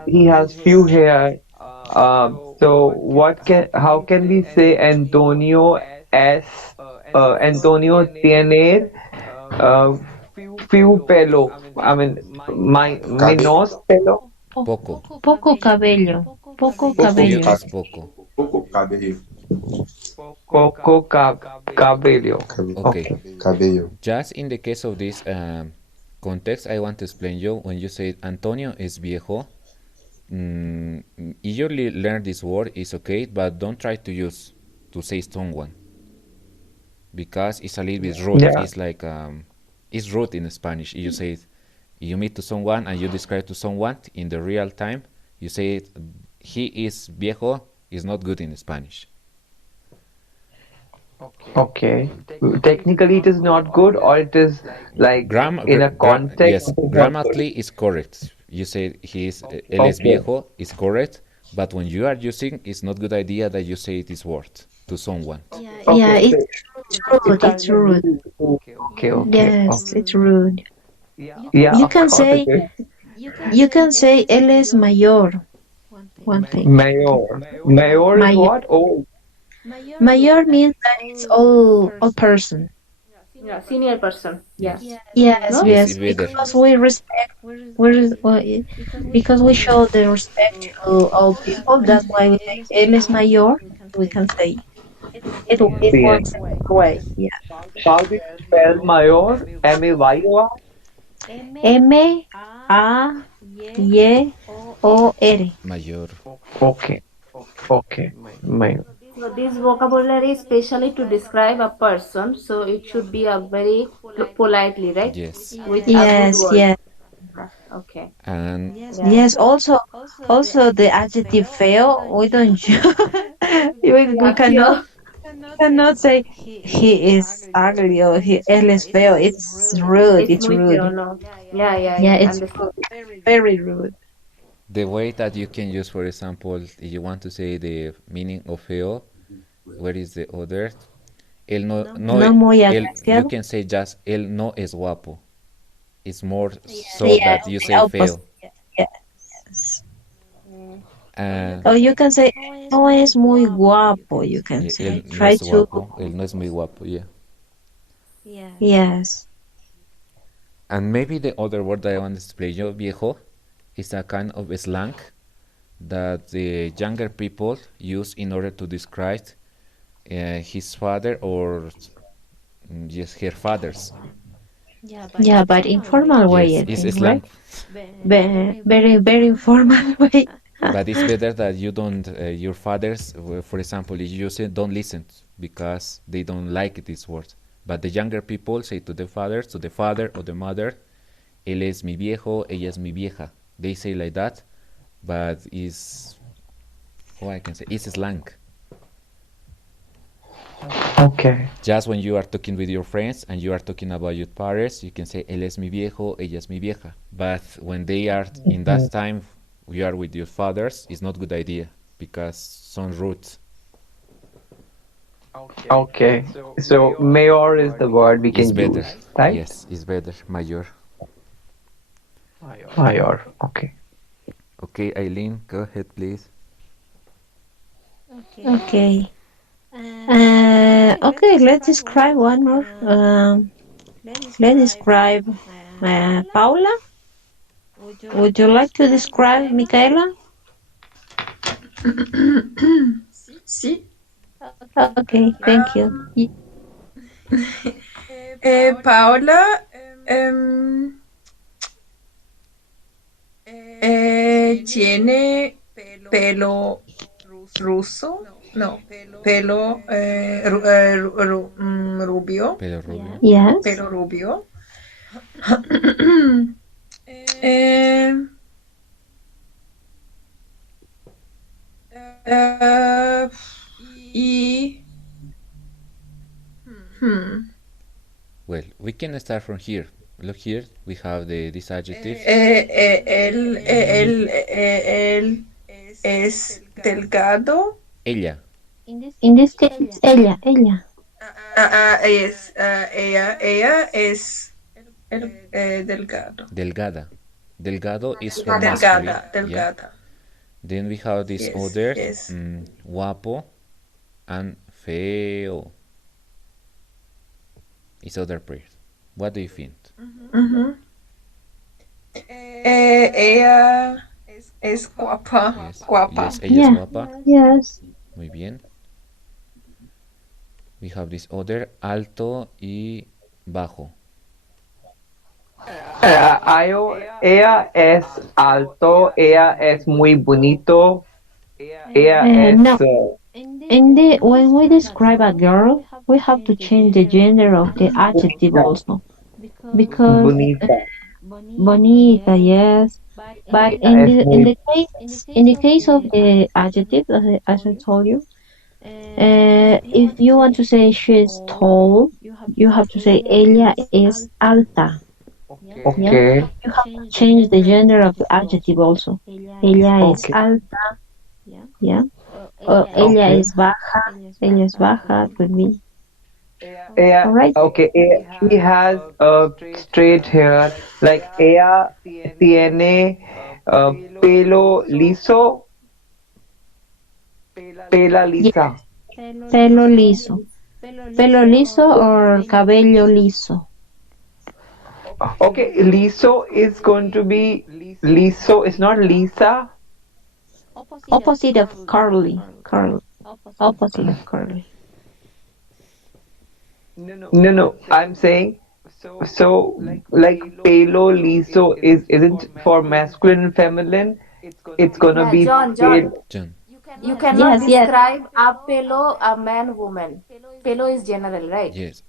he has few hair. So how can we say Antonio es Antonio tiene uh, few pelo? I mean, menos pelo. Poco. Poco cabello. Poco Poco Here cabello. is poco. poco cabello. Coco cabello. Okay. Okay. Cabello. Just in the case of this context, I want to explain you when you say Antonio es viejo. Usually learn this word is okay, but don't try to use to say someone because it's a little bit rude. Yeah. It's like it's rude in Spanish. You say it, you meet to someone and you describe to someone in the real time. You say it, he is viejo is not good in Spanish. Okay. Technically, it is not good, or it is like in a context, Yes, it is not good. grammatically is correct. You say he is él es Okay. viejo is correct, but when you are using, it's not good idea that you say this word to someone. Okay. Yeah, So it's rude. It's rude. okay. Okay. Yes, Okay. it's rude. Yeah. You Of can course, it say, is. él es mayor. One thing. Mayor. Mayor is Mayor. what? Oh, Mayor means that it's all person. Yeah, senior person. Yeah. Yes, Yes, No? yes, it's yes, better. because we respect, because we show the respect to all people. That's why we say él es mayor. We can say it yes. works that way. Yeah. How do you spell mayor? Mayor? M A Y O R. Mayor. Okay. Okay. Mayor. So this vocabulary is specially to describe a person, so it should be a very politely, right? Yes, With a good Yes, word. yes, Okay. and Yeah. yes. Also the adjective feo. We don't use. We Yeah, feel. cannot say he is ugly or él es feo. It's rude. It's It's muy rude. feo, no. Yeah, yeah, Yeah, yeah. it's Understood. rude. Very rude. the way that you can use, for example, if you want to say the meaning of feo, where is the other? El no, no, No muy you agraciado. can say just el no es guapo. It's more so Yeah, that you the say opposite. feo. Yes. Uh, Or you can say no es muy guapo. You can say él no try es to. guapo, él no es muy guapo, yeah. Yes. And maybe the other word that I want to explain, yo viejo, is a kind of slang that the younger people use in order to describe his father or yes, her fathers. Yeah, but informal way, Yes, I it's think, right? slang, Very informal way. but it's better that you don't your fathers, for example, if you use it, don't listen because they don't like this word. But the younger people say to the fathers, to the father or the mother, él es mi viejo, ella es mi vieja. They say like that, but is how I can say it's slang. Okay. Just when you are talking with your friends and you are talking about your parents, you can say él es mi viejo, ella es mi vieja. But when they are in that time, you are with your fathers, it's not good idea because some roots Okay. So mayor is the word we is can better. use, right? Yes, it's better, mayor. Mayor. Okay. Okay, Eileen, go ahead, please. Okay. Okay, let's describe one more. Let's describe Paula. Would you like to describe Micaela? Sí. Okay, thank you. Paola tiene pelo ruso, no, pelo rubio, Pelo rubio. Yes. pelo rubio. Eh, eh, y hmm, Well, we can start from here. Look here, we have this adjective. él es delgado. Ella, In this case, it's ella. Ella es delgado. delgada. Delgado is for masculine, Delgada, yeah. delgada. Then we have this Yes, other, yes. guapo and feo. Is other pair. What do you think? Ujú. Ella es guapa, Yes. guapa. Yes, ella es Yeah. guapa. Yes. Muy bien. We have this other alto y bajo. Ella es alto, ella es muy bonito, ella No. es When we describe a girl, we have to change the gender of the adjective bonita, also because bonita. bonita, yes. But Ella es muy in the case of the adjective, as I told you, if you want to say she is tall, you have to say ella es alta. Yeah, okay, you have to change the gender of the adjective also. Ella es okay, alta. Yeah, or ella okay. es baja. Ella es baja could be. All Ella, right. okay, she has a straight hair, like ella tiene pelo liso, pela Yes, lisa. pelo liso. Pelo liso or cabello liso. Okay, liso is going to be liso. It's not Lisa. Opposite of curly. Curly. Opposite of curly. No, no. I'm saying so. Like pelo liso is isn't for masculine and feminine. It's gonna Yeah, be John. pale. John. You cannot Yes, yes. describe a pelo, a man, woman. Pelo is general, right? Yes.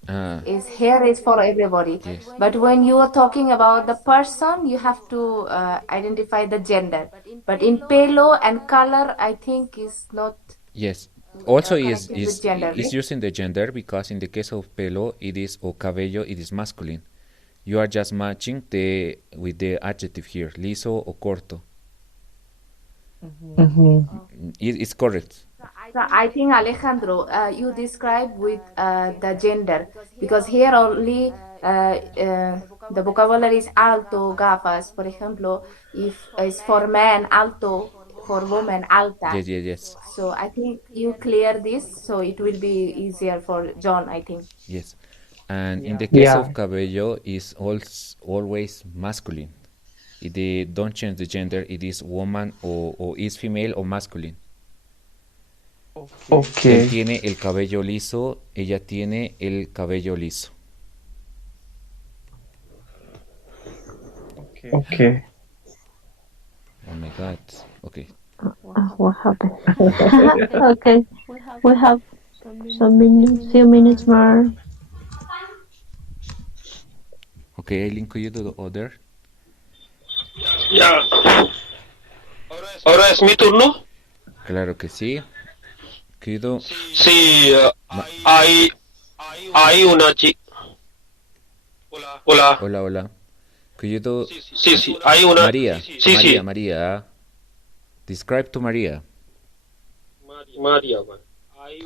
Is hair is for everybody. Yes. But when you are talking about the person, you have to identify the gender. But in pelo and color, I think is not Yes. Also connected with gender, is right? using the gender because in the case of pelo it is o cabello it is masculine. You are just matching the with the adjective here, liso o corto. Mm-hmm. It's correct. So I think Alejandro, you describe with the gender because here only the vocabulary is alto, gafas. For example, if it's for man, alto, for woman, alta. Yes, yes, yes. So I think you clear this, so it will be easier for John, I think. Yes. And in the case Yeah. of cabello is always masculine. They don't change the gender, it is woman o is female o masculine. Él Okay. tiene el cabello liso, ella tiene el cabello liso. Okay. Oh my god. Okay. What happened? Okay, we have some minutes, few minutes more. Okay, Aileen, could you do the order? Ya. Ahora es mi turno. Claro que sí. Could you do Sí, Ma- hay una chica. Hola. hola, hola. Could you do Sí, sí, hay una. María? Sí, María, sí. María. Describe to María. María.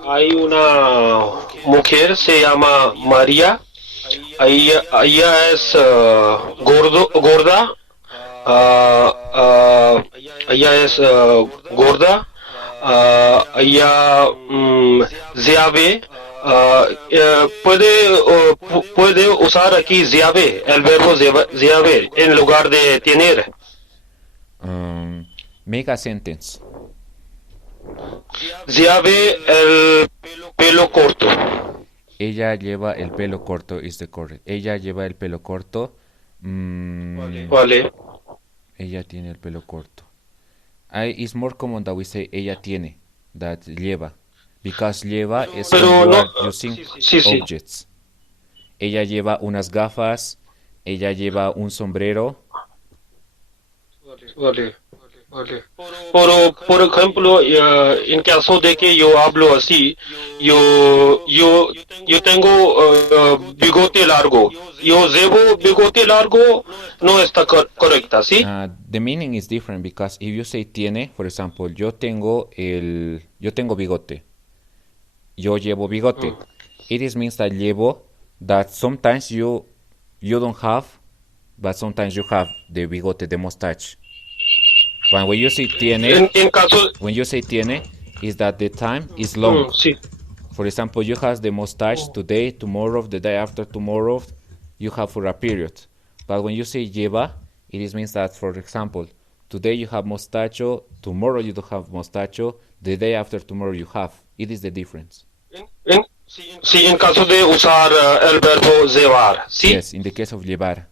Hay una mujer, se llama María. Ella es gorda. Ella es gorda. Ella llave. Puede usar aquí llave, el verbo llave, en lugar de tener. Make a sentence. Llave el pelo corto. Ella lleva el pelo corto, is the correct. Ella lleva el pelo corto. Vale. Ella tiene el pelo corto. It's more common that we say ella tiene, that lleva. Because lleva is when Pero you no. are using Sí, sí. objects. Ella lleva unas gafas, ella lleva un sombrero. Vale. Pero, por ejemplo, en caso de que yo hablo así, yo tengo bigote largo. Yo llevo bigote largo, no está correcta, ¿sí? The meaning is different because if you say tiene, for example, yo tengo bigote. Yo llevo bigote. It is means that llevo, that sometimes you don't have, but sometimes you have the bigote, the mustache. But when you say tiene, En caso. when you say tiene, is that the time is long. Sí. For example, you have the mustache today, tomorrow, the day after tomorrow, you have for a period. But when you say lleva, it is means that, for example, Today you have mostacho, tomorrow you don't have mostacho, the day after tomorrow you have. It is the difference. In, sì, in caso de usar el verbo llevar, ¿sí? Yes, in the case of llevar.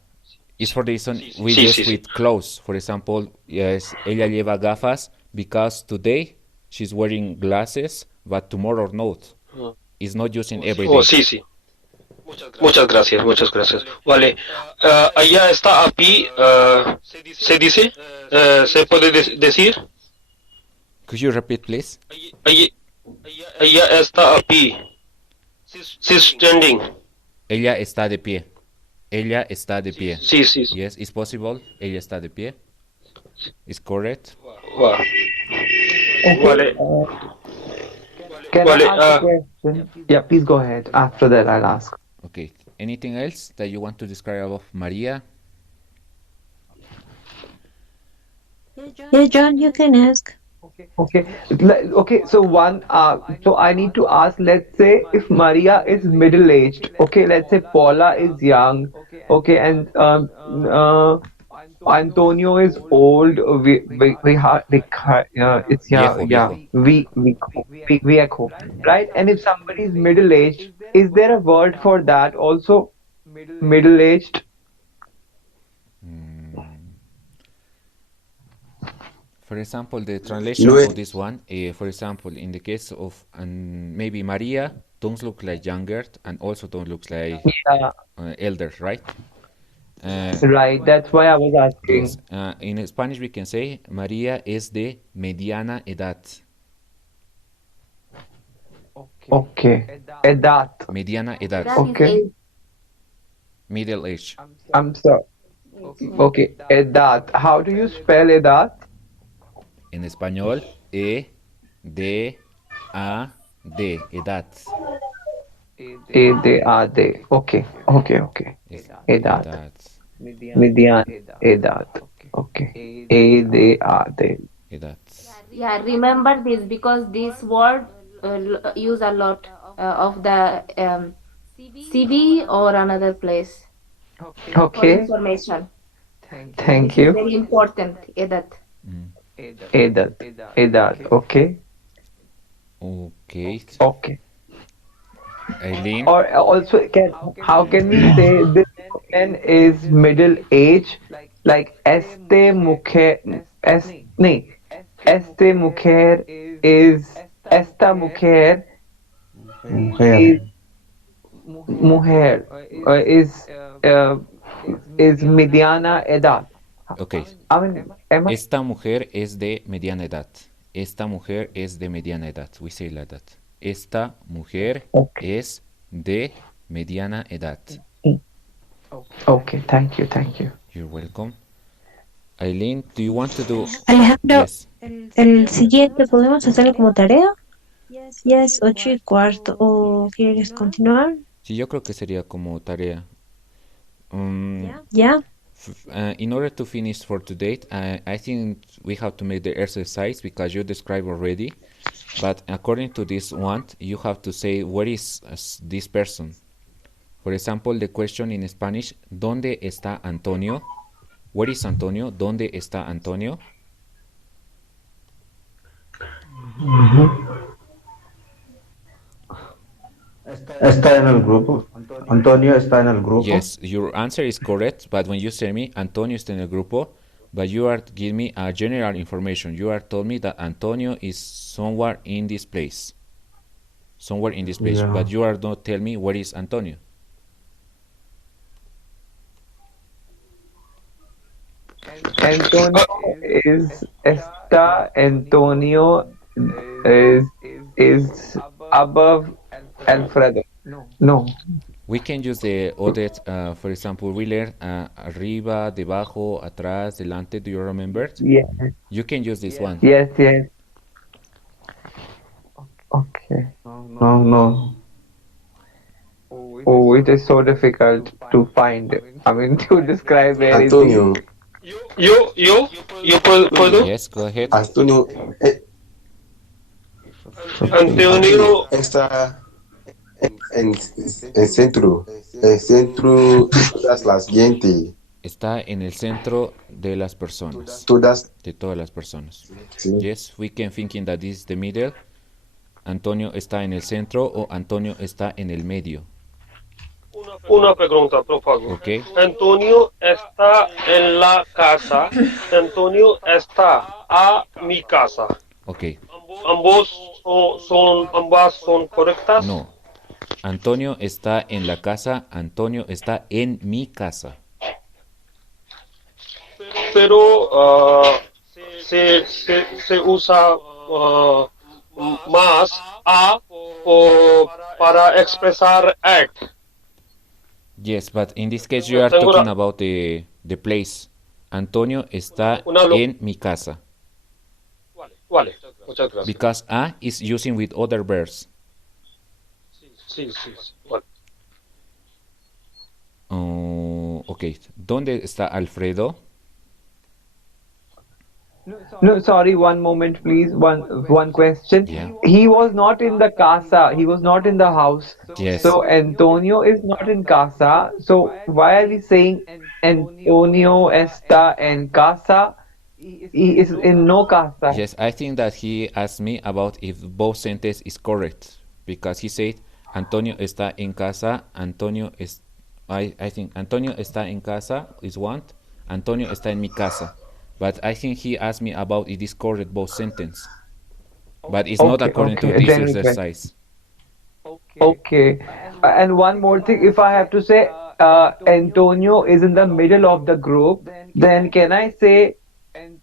It's for the reason we Sí, use sí, sí. with clothes. For example, yes, ella lleva gafas because today she's wearing glasses, but tomorrow not. It's not using every Oh, day. sí, sí. Muchas gracias, muchas gracias. Vale. Allá está API, ¿se dice? ¿Se puede decir? Could you repeat, please? Allí, allá está API. She's standing. Ella está de pie. Ella está de pie. Sí, sí. Yes, it's possible. Ella está de pie. It's correct. Wow. Okay. Vale. Can Vale, I ask a question? Yeah, please go ahead. After that, I'll ask. Okay. Anything else that you want to describe about Maria? Yeah, John, you can ask. Okay. Okay. So one. So I need to ask. Let's say if Maria is middle-aged. Okay. Let's say Paula is young. Okay. And Antonio is old. It's yeah, Viejo, yeah. viejo. Viejo, right? And if somebody is middle-aged, is there a word for that also? Middle-aged. For example, the You translation know, for this one, for example, in the case of maybe Maria, don't look like younger and also don't look like Yeah. elder, right? Right. That's why I was Yes. asking. In Spanish, we can say María es de mediana edad. Okay. Edad. Mediana edad. That is Okay. age. Middle age. I'm sorry. Okay. Edad. How do you spell edad? En español, E-D-A-D. Edad. A-D-A-D. Okay. Okay. Okay. Yes, Edad. edad. Median. Edad. Okay. A-D-A-D. Edad. Yeah, remember this because this word use a lot of the CV or another place for Okay. information. Thank This is you. very important. That. Edad. Edad. Okay. Okay. Okay. Eileen. Or also, how can we say this woman is middle age? Like este mujer is esta mujer is mujer is mediana edad. Okay. I mean, am I? Esta mujer es de mediana edad. Esta mujer es de mediana edad. We say like that. Esta mujer Okay. es de mediana edad. Okay. Thank you. Thank you. You're welcome. Eileen, do you want to do? Alejandro, Yes. el siguiente, ¿podemos hacerlo como tarea? Yes, 8:15. ¿O quieres continuar? Sí, yo creo que sería como tarea. ¿Ya? In order to finish for today, I think we have to make the exercise because you described already. But according to this one, you have to say where is this person. For example, the question in Spanish, ¿dónde está Antonio? Where is Antonio? ¿Dónde está Antonio? Está en el grupo. Antonio está en el grupo. Yes, your answer is correct, but when you say me, Antonio está en el grupo, but you are giving me a general information. You are told me that Antonio is somewhere in this place. Somewhere in this place, Yeah. but you are not telling me where is Antonio. Antonio Antonio is above Alfredo. No. We can use the other, for example, we learn arriba, debajo, atrás, delante. Do you remember? Yeah. You can use this one. Yes. Yes. Okay. No. Oh, it is so difficult to find. I mean, to describe Antonio, anything. Yo puedo. Yes, go ahead. Antonio, Antonio está en centro de todas las gente. está en el centro de las personas, todas. de todas las personas. Sí. Yes, we can thinking that this is the middle. Antonio está en el centro o Antonio está en el medio. Una pregunta, por favor. Ok, Antonio está en la casa. Antonio está a mi casa. ok. Ambas son correctas. No. Antonio está en la casa, Antonio está en mi casa. Pero se usa más a para expresar act. Yes, but in this case you are Tengo talking about the place. Antonio está en mi casa. Vale, muchas gracias. Because a is using with other verbs. Sí, vale. Ok, ¿dónde está Alfredo? No, sorry, one moment, please. One question. Yeah. He was not in the casa. He was not in the house. Yes. So Antonio is not in casa. So why are we saying Antonio está en casa? He is in no casa. Yes, I think that he asked me about if both sentence is correct because he said Antonio está en casa. Antonio es. I think Antonio está en casa is one. Antonio está en mi casa. But I think he asked me about it is correct both sentence. But it's not according to A this general question. exercise. Okay. And one more thing, if I have to say Antonio is in the middle of the group, then can I say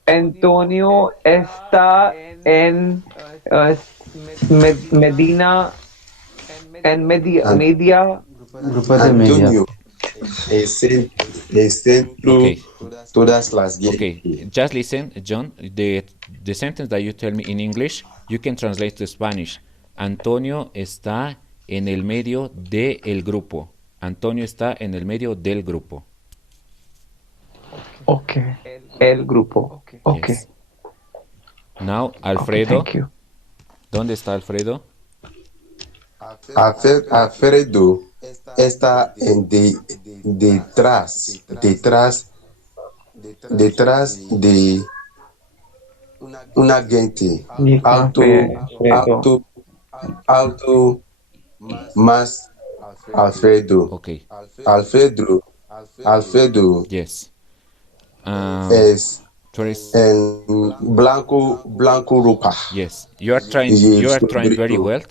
Antonio está en Medina and An- Media? Grupo de media. Antonio es centro Okay. todas las Okay, just listen, John. The sentence that you tell me in English, you can translate to Spanish. Antonio está en el medio del grupo. Antonio está en el medio del grupo. Okay. El grupo. Okay. Yes. Now, Okay, Alfredo. thank you. ¿Dónde está Alfredo? Alfredo está detrás de un agente Alfredo. alto más Alfredo. Okay. Alfredo Yes. es Tourist. en blanco ropa. Yes. You are trying very well,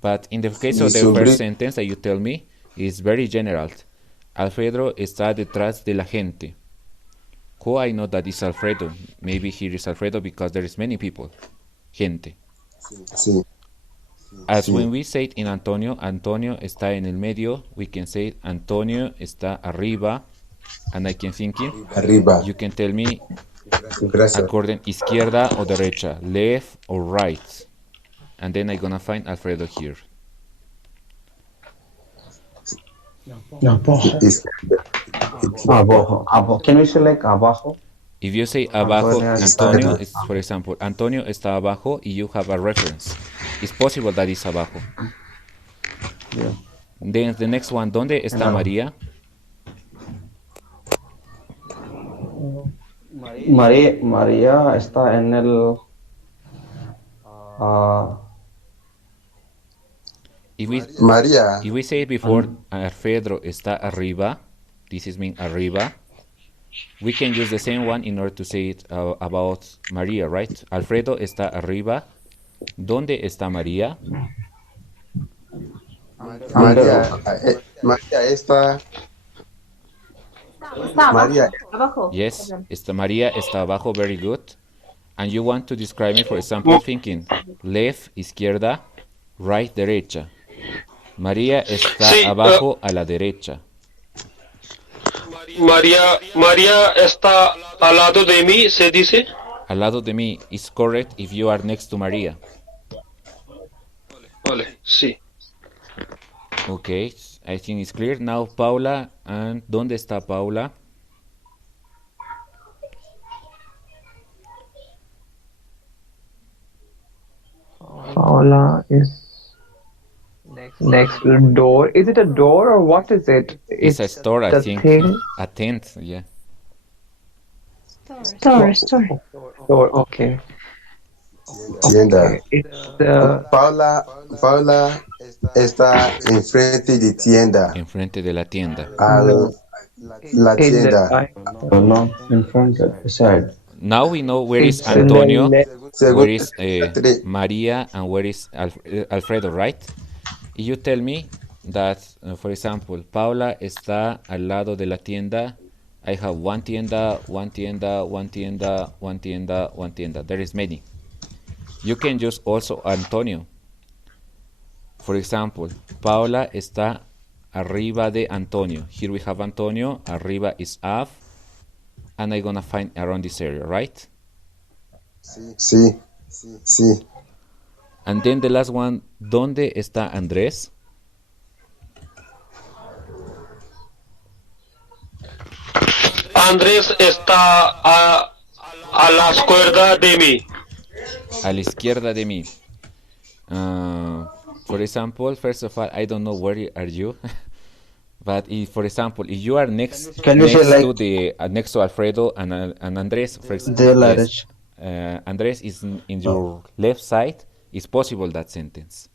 but in the case of the first sentence that you tell me is very general. Alfredo está detrás de la gente. Who I know that is Alfredo. Maybe here is Alfredo because there is many people. Gente. Sí. As when we say it in Antonio, Antonio está en el medio, we can say Antonio está arriba, and I can think it. Arriba. You can tell me Gracias. according izquierda or derecha, left or right, and then I'm gonna find Alfredo here. Abajo. Es- Abajo. Can we select abajo? If you say abajo, Antonio Antonio. is, for example, Antonio está abajo, y you have a reference. It's possible that it's abajo. Yeah. Then the next one, ¿dónde está María? María está en el If we María. If we say it before Alfredo está arriba, this is mean arriba, we can use the same one in order to say it about María, right? Alfredo está arriba. ¿Dónde está María? María está. Está María. abajo. Yes, María está abajo, very good. And you want to describe me, for example, thinking left, izquierda, right, derecha. María está Sí, abajo a la derecha. María está al lado de mí, se dice. Al lado de mí is correct if you are next to María. Vale, sí. Okay, I think it's clear. Now Paula, and ¿dónde está Paula? Paula is next door. Is it a door or what is it? It's a store, I the think. thing. A tent, yeah. Store, store. Store. Okay. Tienda. Okay. It's the Paula está enfrente de tienda. Enfrente de la tienda. no. La In the tienda. right. No, in front, beside. Now we know where is It's in the Antonio, left. where Según is Maria, and where is Alfredo, right? Y you tell me that, for example, Paula está al lado de la tienda. I have one tienda, one tienda, one tienda, one tienda, one tienda. There is many. You can use also Antonio. For example, Paula está arriba de Antonio. Here we have Antonio. Arriba is Av. And I'm gonna find around this area, right? sí, sí. And then the last one, ¿dónde está Andrés? Andrés está a la izquierda de mí. A la izquierda de mí. For example, first of all, I don't know where are you. But if, for example, if you are next Can you say to like the next to Alfredo and Andres, DELE? yes, Andres is in your left side. It's possible that sentence.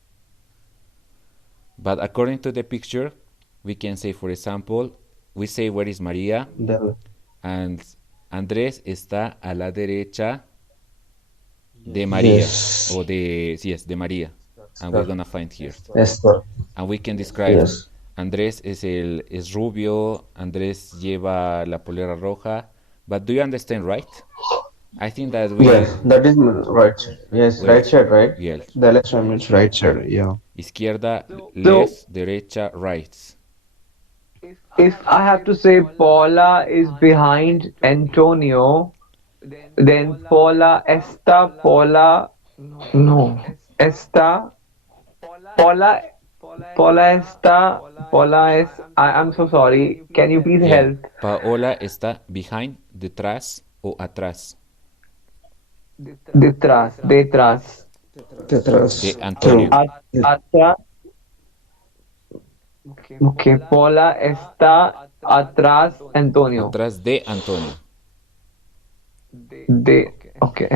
But according to the picture, we can say, for example, we say where is Maria, DELE? and Andrés está a la derecha de Maria, Yes. or de yes de Maria, and we're gonna find here, Yes, sir. and we can describe. Yes. Andrés es rubio. Andrés lleva la polera roja. But do you understand, right? I think that we Yes, that is right side. Yes, well, right side, right? yeah. The left side means right side. Yeah. Izquierda, So left, derecha, right. if I have to say Paula is behind Antonio, then Paula Paula Paula is I'm so sorry. Can you please Yeah. help? Paola está behind, detrás o atrás Detrás. de Detrás. Antonio. Atrás. Okay, Paula está atrás Antonio. Atrás de Antonio. Okay,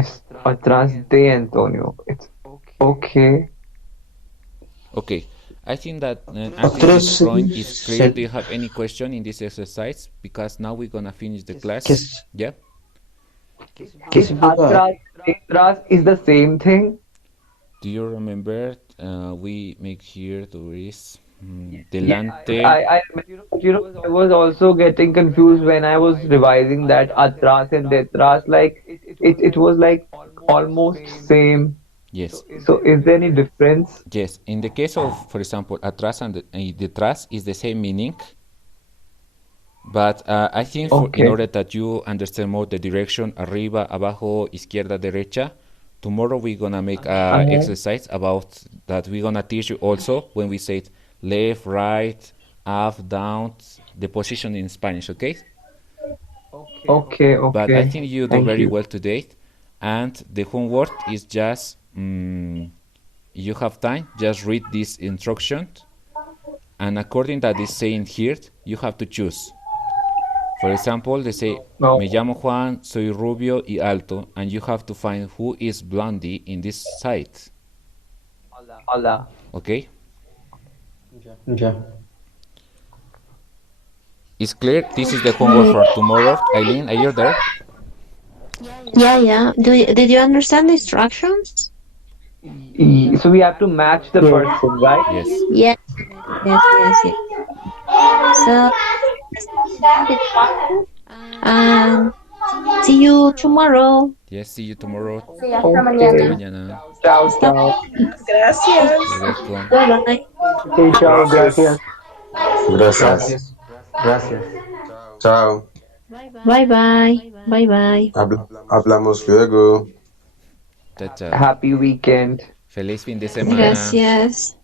atrás de Antonio. It's okay. Okay. I think that until Atrás this point is clear. Do you have any question in this exercise? Because now we're gonna finish the class. Yeah. ¿Qué significa? Detrás is the same thing. Do you remember? We make here there is Yeah, delante. I was also getting confused when I was revising that atras and detras. Like it was like almost same. Yes. So is there any difference? Yes. In the case of, for example, atrás and detrás is the same meaning. But I think in order that you understand more the direction, arriba, abajo, izquierda, derecha, tomorrow we're gonna make an exercise about that. We're gonna teach you also when we say left, right, up, down, the position in Spanish, okay? Okay. But I think you do very well today. And the homework is just, you have time, just read this instruction. And according that is saying here, you have to choose. For example, they say, Me llamo Juan, soy rubio y alto, and you have to find who is blondie in this site. Hola. Okay? Yeah. It's clear? This is the homework for tomorrow. Eileen, are you there? Yeah. Did you understand the instructions? So we have to match the person, right? Yes. Yes. So, and see you tomorrow. Yes, see you tomorrow. Sí, hasta Hasta mañana. mañana. Chao. Gracias. You're welcome. Bye. Okay, chao, gracias. Gracias. Gracias. Chao. Bye. Hablamos luego. Chao, chao. Happy weekend. Feliz fin de semana. Gracias.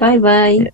Bye.